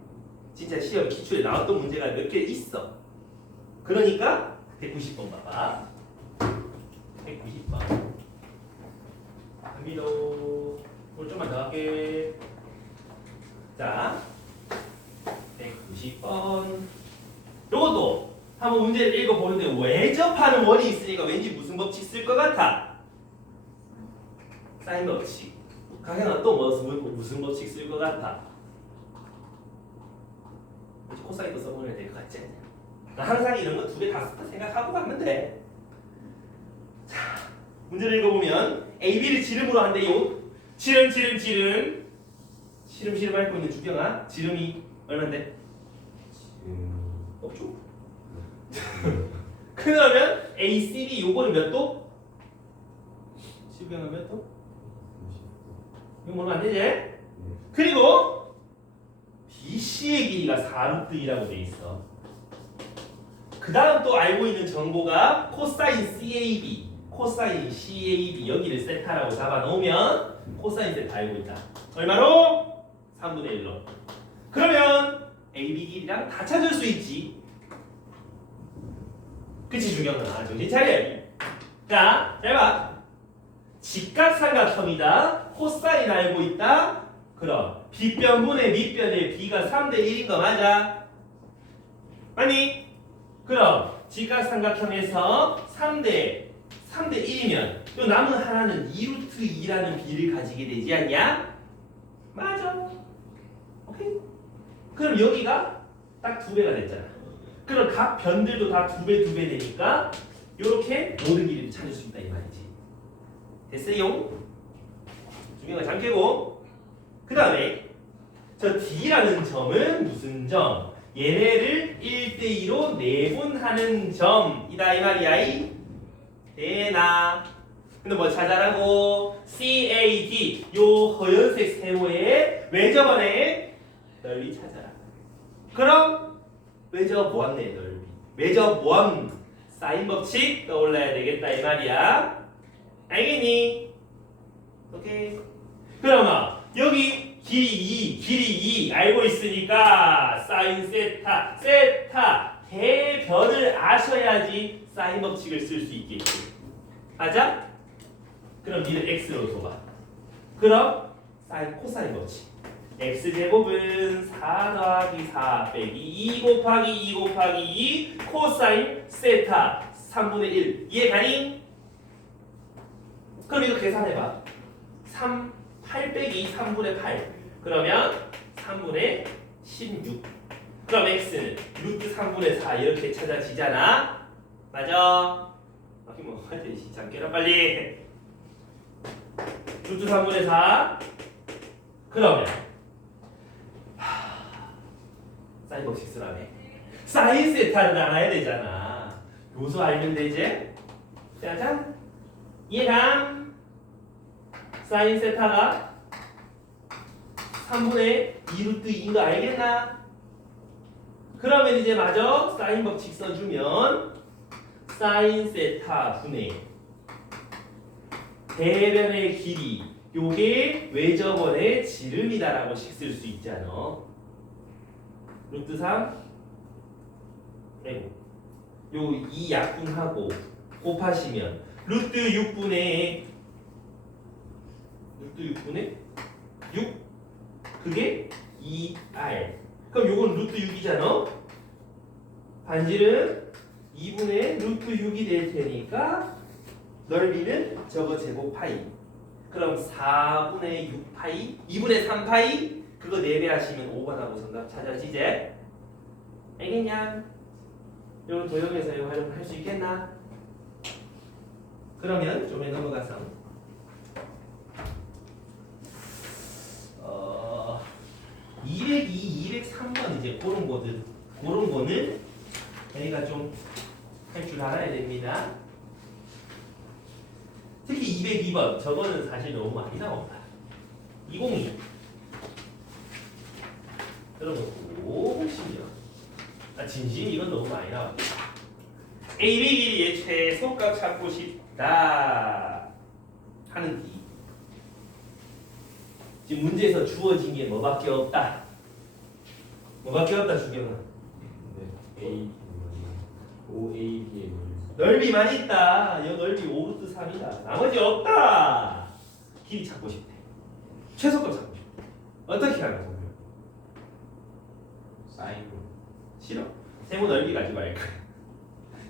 진짜 시험 기출에 나왔던 문제가 몇 개 있어. 그러니까 190번 봐봐. 190번. 한비도 오늘 좀만 더 할게. 자, 190번. 요것도 한번 문제를 읽어보는데 외접하는 원이 있으니까 왠지 무슨 법칙 쓸 것 같아? 사인 법칙. 강현아 또 무슨 법칙 쓸 것 같아? 코사인도 써보면 될 것 같지 않냐? 항상 이런 거 두 개 다 생각하고 가면 돼. 자, 문제를 읽어보면 AB를 지름으로 한대요. 지름 밟고 있는 주경아. 지름이 얼마인데? 없죠? 그러면 ACB 요거는 몇 도? 주경아 몇 도? 이거 모르면 안 되지? 그리고 BC의 길이가 4루트이라고 돼 있어. 그 다음 또 알고 있는 정보가 코사인 CAB, 코사인 CAB 여기를 세타라고 잡아놓으면 코사인 세타 알고 있다. 얼마로? 3분의 1로. 그러면 AB 길이랑 다 찾을 수 있지. 그치 주경아, 정신 차려. 자, 잘 봐. 직각삼각형이다. 코사인 알고 있다. 그럼 빗변분의 밑변의 b가 3대 1인 거 맞아? 아니? 그럼 직각삼각형에서 3대 1이면 또 남은 하나는 2루트 2라는 b를 가지게 되지 않냐? 맞아. 오케이? 그럼 여기가 딱 2배가 됐잖아. 그럼 각 변들도 다 2배 되니까 요렇게 모든 길이를 찾을 수 있다 이 말이지. 됐어요? 중요한 거 잠깨고. 그 다음에 저 D라는 점은 무슨 점? 얘네를 1대2로 내분하는 점이다 이 말이야. 되나? 근데 뭐 찾아라고? CAD 요 허연색 세로의 외접원의 넓이 찾아라. 그럼 외접원의 넓이, 외접원 사인 법칙 떠올라야 되겠다 이 말이야. 알겠니? 오케이. 그러면 여기 길이 2 알고 있으니까 사인 세타 대변을 아셔야지 사인 법칙을 쓸 수 있겠지. 맞아? 그럼 니는 x로 둬봐. 그럼 사인 코사인 법칙. x제곱은 4 더하기 4 빼기 2 곱하기 2 곱하기 2 코사인 세타 3분의 1 이해가니? 그럼 이거 계산해봐. 8 빼기 3분의 8 그러면 3분의 16. 그럼 x는 루트 3분의 4 이렇게 찾아지잖아. 맞아? 아니 뭐 하여튼 시장 깨라 빨리. 루트 3분의 4 그러면 사인 법칙 쓰라네. 사인 세타를 알아야 되잖아. 요소 알면 되지? 짜잔. 이해감? 사인 세타가 3분의 2루트 2인 거 알겠나? 그러면 이제 마저 사인 법칙 써주면 사인 세타 분의 대변의 길이 요게 외접원의 지름이다라고 식 쓸 수 있잖아. 루트 3 아이고 요 2 약분하고 곱하시면 루트 6분의 6 그게 2r. 그럼 요건 루트 6이잖아. 반지름 2분의 루트 6이 될 테니까 넓이는 저거 제곱 파이. 그럼 4분의 6 파이 2분의 3 파이 그거 4배 하시면 5번하고 정답 찾아지지? 알겠냐? 이런 도형에서 이거 활용할 수 있겠나? 그러면 좀에 넘어가서 202, 203번 이제 그런 거는 그러니까 좀 할 줄 알아야 됩니다. 특히 202번 저거는 사실 너무 많이 나온다. 202 그런 거고 심지어 진심 이건 너무 많이 나와. AB 길이의 최소값 찾고 싶다 하는 기. 지금 문제에서 주어진 게 뭐밖에 없다. 뭐밖에 없다 주경아. 네. A 5AB의 넓이만 있다. 여 넓이 5루트 3이다. 나머지 없다. 길이 찾고 싶대. 최소값 찾고 싶대. 어떻게 하라고? 사인으로. 싫어. 세모 넓이 가지고 말 거야.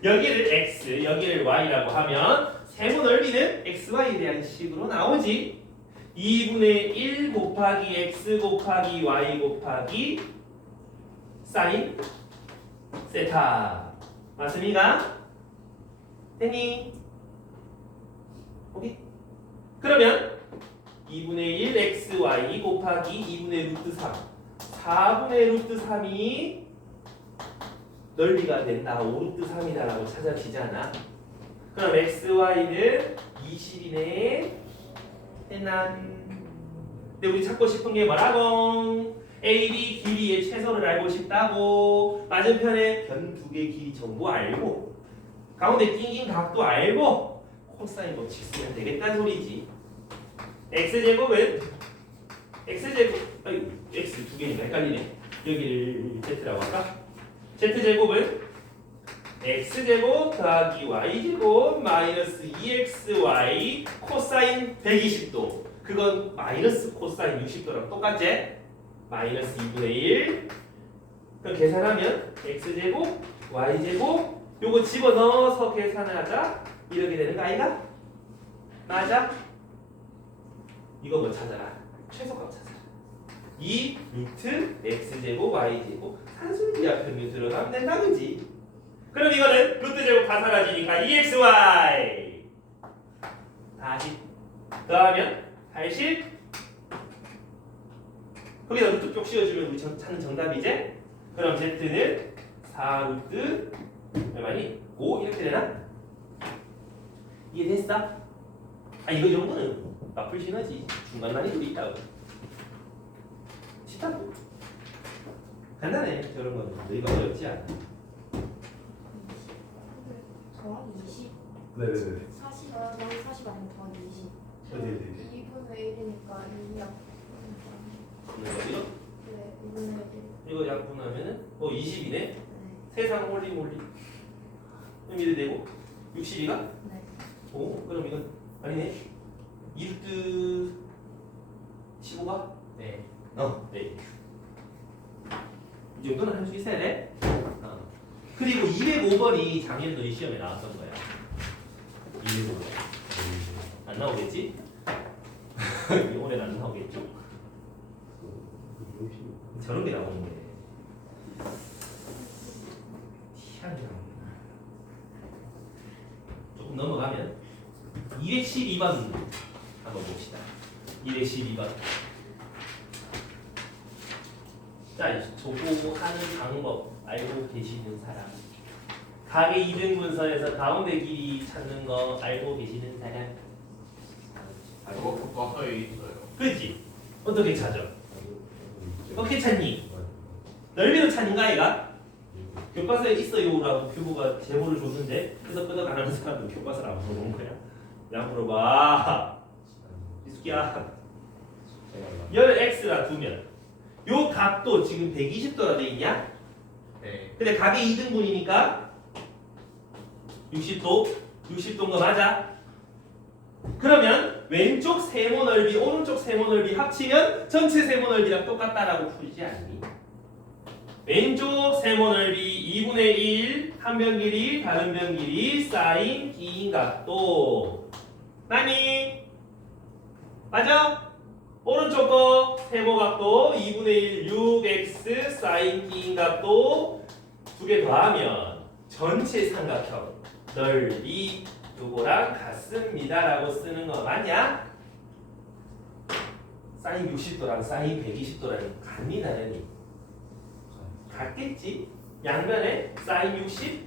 여기를 x, 여기를 y라고 하면 세모 넓이는 xy에 대한 식으로 나오지. 2분의 1 곱하기 x 곱하기 y 곱하기 사인 세타. 맞습니까? 됐니? 오케이. 그러면 2분의 1 xy 곱하기 2분의 루트 3 4분의 루트 3이 넓이가 된다. 5루트 3이다라고 찾아지잖아. 그럼 xy는 20이네. 됐나? 근데 우리 찾고 싶은 게 뭐라고? AB 길이의 최소를 알고 싶다고. 맞은편에 변 두 개 길이 전부 알고 가운데 낑긴 각도 알고 코사인 법칙 쓰면 되겠다는 소리지. x제곱은 x제곱 x 두 개니까 헷갈리네. 여기를 z라고 할까? z제곱은 x제곱 더하기 y제곱 마이너스 2xy 코사인 120도. 그건 마이너스 코사인 60도랑 똑같지? 마이너스 2분의 1. 그럼 계산하면 x제곱 y제곱 요거 집어넣어서 계산을 하자. 이렇게 되는 거 아닌가? 맞아? 이거 뭐 찾아라? 최소값 찾아라. 2 루트 x제곱 y제곱 산술비야 평균 들어가면 된다 그지? 그럼 이거는 루트 제곱 다 사라지니까 2xy 다시 더하면 80. 거기다 루트 쪽 씌워주면 우리 찾는 정답이지? 그럼 z는 4 루트 얼마니? 5 이렇게 되나? 이해됐어? 이거 정도는 맞풀 시너지. 중간 난이도도 있다고. 쉽다고. 간단해. 저런 건 너희가 어렵지 않아. 더하기 20? 네네네. 40, 너무 40 아니면 더하기 20. 어디? 2분의 1이니까 2약. 이거? 네, 2분의 1. 이거 약분하면은 20이네. 네. 세상 홀리. 그럼 이래 되고 62가? 네. 오, 그럼 이건 아니네. 2루트 15가? 네. 네. 이 정도는 할 수 있어야 돼. 그리고 205번이 작년 너희 시험에 나왔던 거야. 205번. 안 나오겠지? 올해는 안 나오겠죠? 저런 게 나오는 거예요. 희한하게 나오는구나. 조금 넘어가면 212번 한번 봅시다. 212번. 자, 저거 하는 방법 알고 계시는 사람. 각의 2등분선에서 가운데 길이 찾는 거 알고 계시는 사람. 교과서에 있어요. 그렇지? 어떻게 찾아? 어떻게 찾니? 넓이로 찾는가 아이가? 교과서에 있어요라고 교보가 제보를 줬는데 그래서 끄덕안하는 사람은 교과서를 안 물어본 거야. 왜 안 물어봐? 이수기야. 열 x라 두면 요 각도 지금 120도라 돼 있냐? 네. 근데 각이 2등분이니까 60도? 60도인 거 맞아? 그러면 왼쪽 세모 넓이, 오른쪽 세모 넓이 합치면 전체 세모 넓이랑 똑같다라고 풀지 않니? 왼쪽 세모 넓이 2분의 1, 한 변 길이, 다른 변 길이, 사인 긴 각도. 맞니? 맞아? 오른쪽 거 세모 각도 2분의 1, 6x, 사인 긴 각도 두 개 더하면 전체 삼각형 넓이 요거랑 같습니다라고 쓰는 거 맞냐? 사인 60도랑 사인 120도랑 같니 당연히? 같겠지? 양면에 사인 60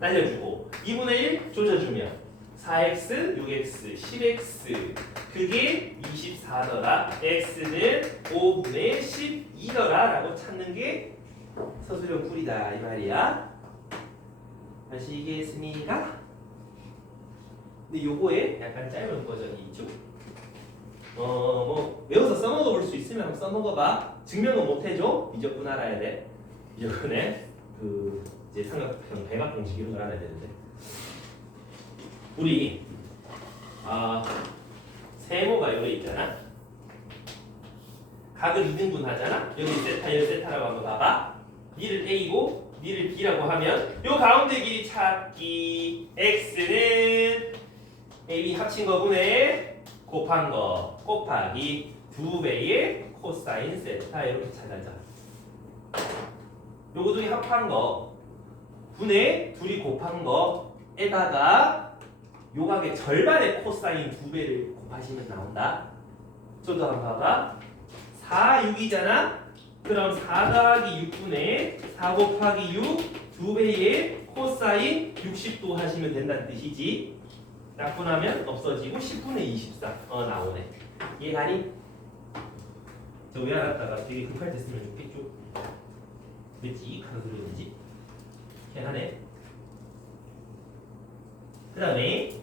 날려주고 2분의 1 조져주면 4x, 6x, 10x 그게 24더라. x는 5분의 12더라 라고 찾는 게 서술형 풀이다 이 말이야. 아시겠습니까? 근데 요거에 약간 짧은 버전이 있죠? 뭐 외워서 써먹어 볼 수 있으면 한번 써먹어봐. 증명은 못 해줘. 미적분 알아야 돼. 미적분에 그 이제 삼각형 배각 공식 이런 걸 알아야 되는데 우리 세모가 여기 있잖아. 각을 2등분 하잖아. 여기 세타 여기 세타라고 한번 봐봐. 니를 A고 니를 B라고 하면 요 가운데 길이 찾기. X는 AB 합친 거분의 곱한 거 곱하기 2배의 코사인 세타 이렇게 찾아자. 요거 둘이 합한 거 분의 둘이 곱한 거에다가 요각의 절반의 코사인 2배를 곱하시면 나온다. 저도 한번 봐봐. 4, 6이잖아. 그럼 4 더하기 6분의 4 곱하기 6 2배의 코사인 60도 하시면 된다는 뜻이지. 약분하면 없어지고 10분의 24 나오네. 이해가니? 저 왜 알았다가 되게 급할 때 쓰면 좋겠죠? 왜 찌익하는 소리 되지? 희한하네. 그 다음에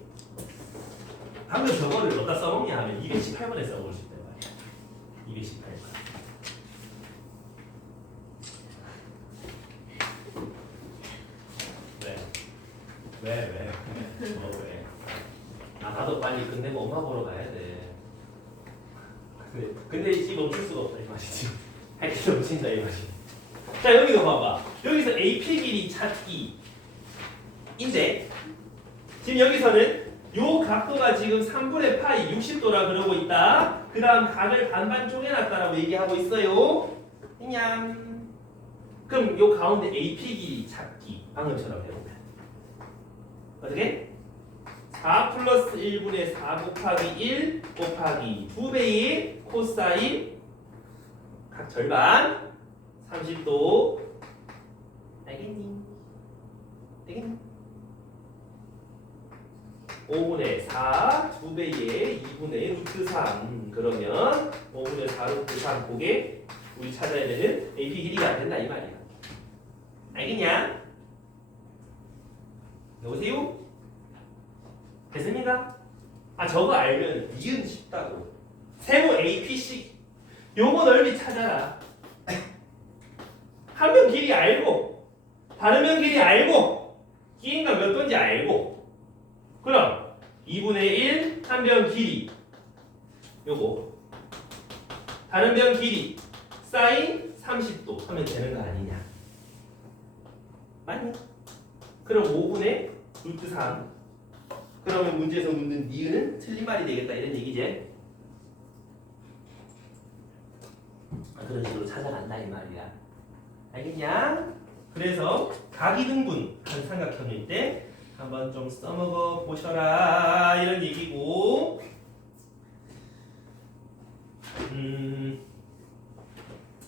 방금 저거를 어디다 써먹냐 하면 218번에 써먹을 수 있단 말이야. 218번. 왜? 왜? 나도 빨리 끝내고 엄마 보러 가야 돼. 근데 이 멈출 수가 없다 이 말이지. 할 게 넘친다 이 말이지. 자 여기서 봐봐. 여기서 AP 길이 찾기인데 지금 여기서는 요 각도가 지금 3분의 파이 60도라 그러고 있다. 그 다음 각을 반반 쪼개놨다라고 얘기하고 있어요. 냠. 그럼 요 가운데 AP 길이 찾기 방금처럼 해보면 어떻게? 4 플러스 1분의 4 곱하기 1 곱하기 2배의 코사인 각 절반 30도 알겠니? 되겠니? 5분의 4 2배의 2분의 루트 3 그러면 5분의 4 루트 3 그게 우리 찾아야 되는 AP 길이가 안 된다 이 말이야. 알겠냐? 여보세요? 됐습니까? 저거 알면 이은 쉽다고. 세모 APC 요거 넓이 찾아라. 한 면 길이 알고 다른 면 길이 알고 끼인가 몇 도인지 알고 그럼 2분의 1 한 면 길이 요거 다른 면 길이 사인 30도 하면 되는 거 아니냐. 맞니? 그럼 5분의 루트 3 그러면 문제에서 묻는 니은은 틀린 말이 되겠다 이런 얘기지. 그런 식으로 찾아간다 이 말이야. 알겠냐? 그래서 각이등분 한 삼각형일 때 한번 좀 써먹어 보셔라 이런 얘기고.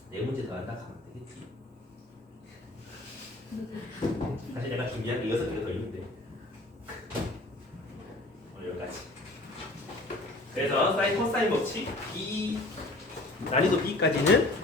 네 문제 더 한다 하면 되겠지. 사실 내가 준비한 게 6개가 더 있는데 오늘 여기까지. 그래서 사인 코사인 법칙 B 난이도 B까지는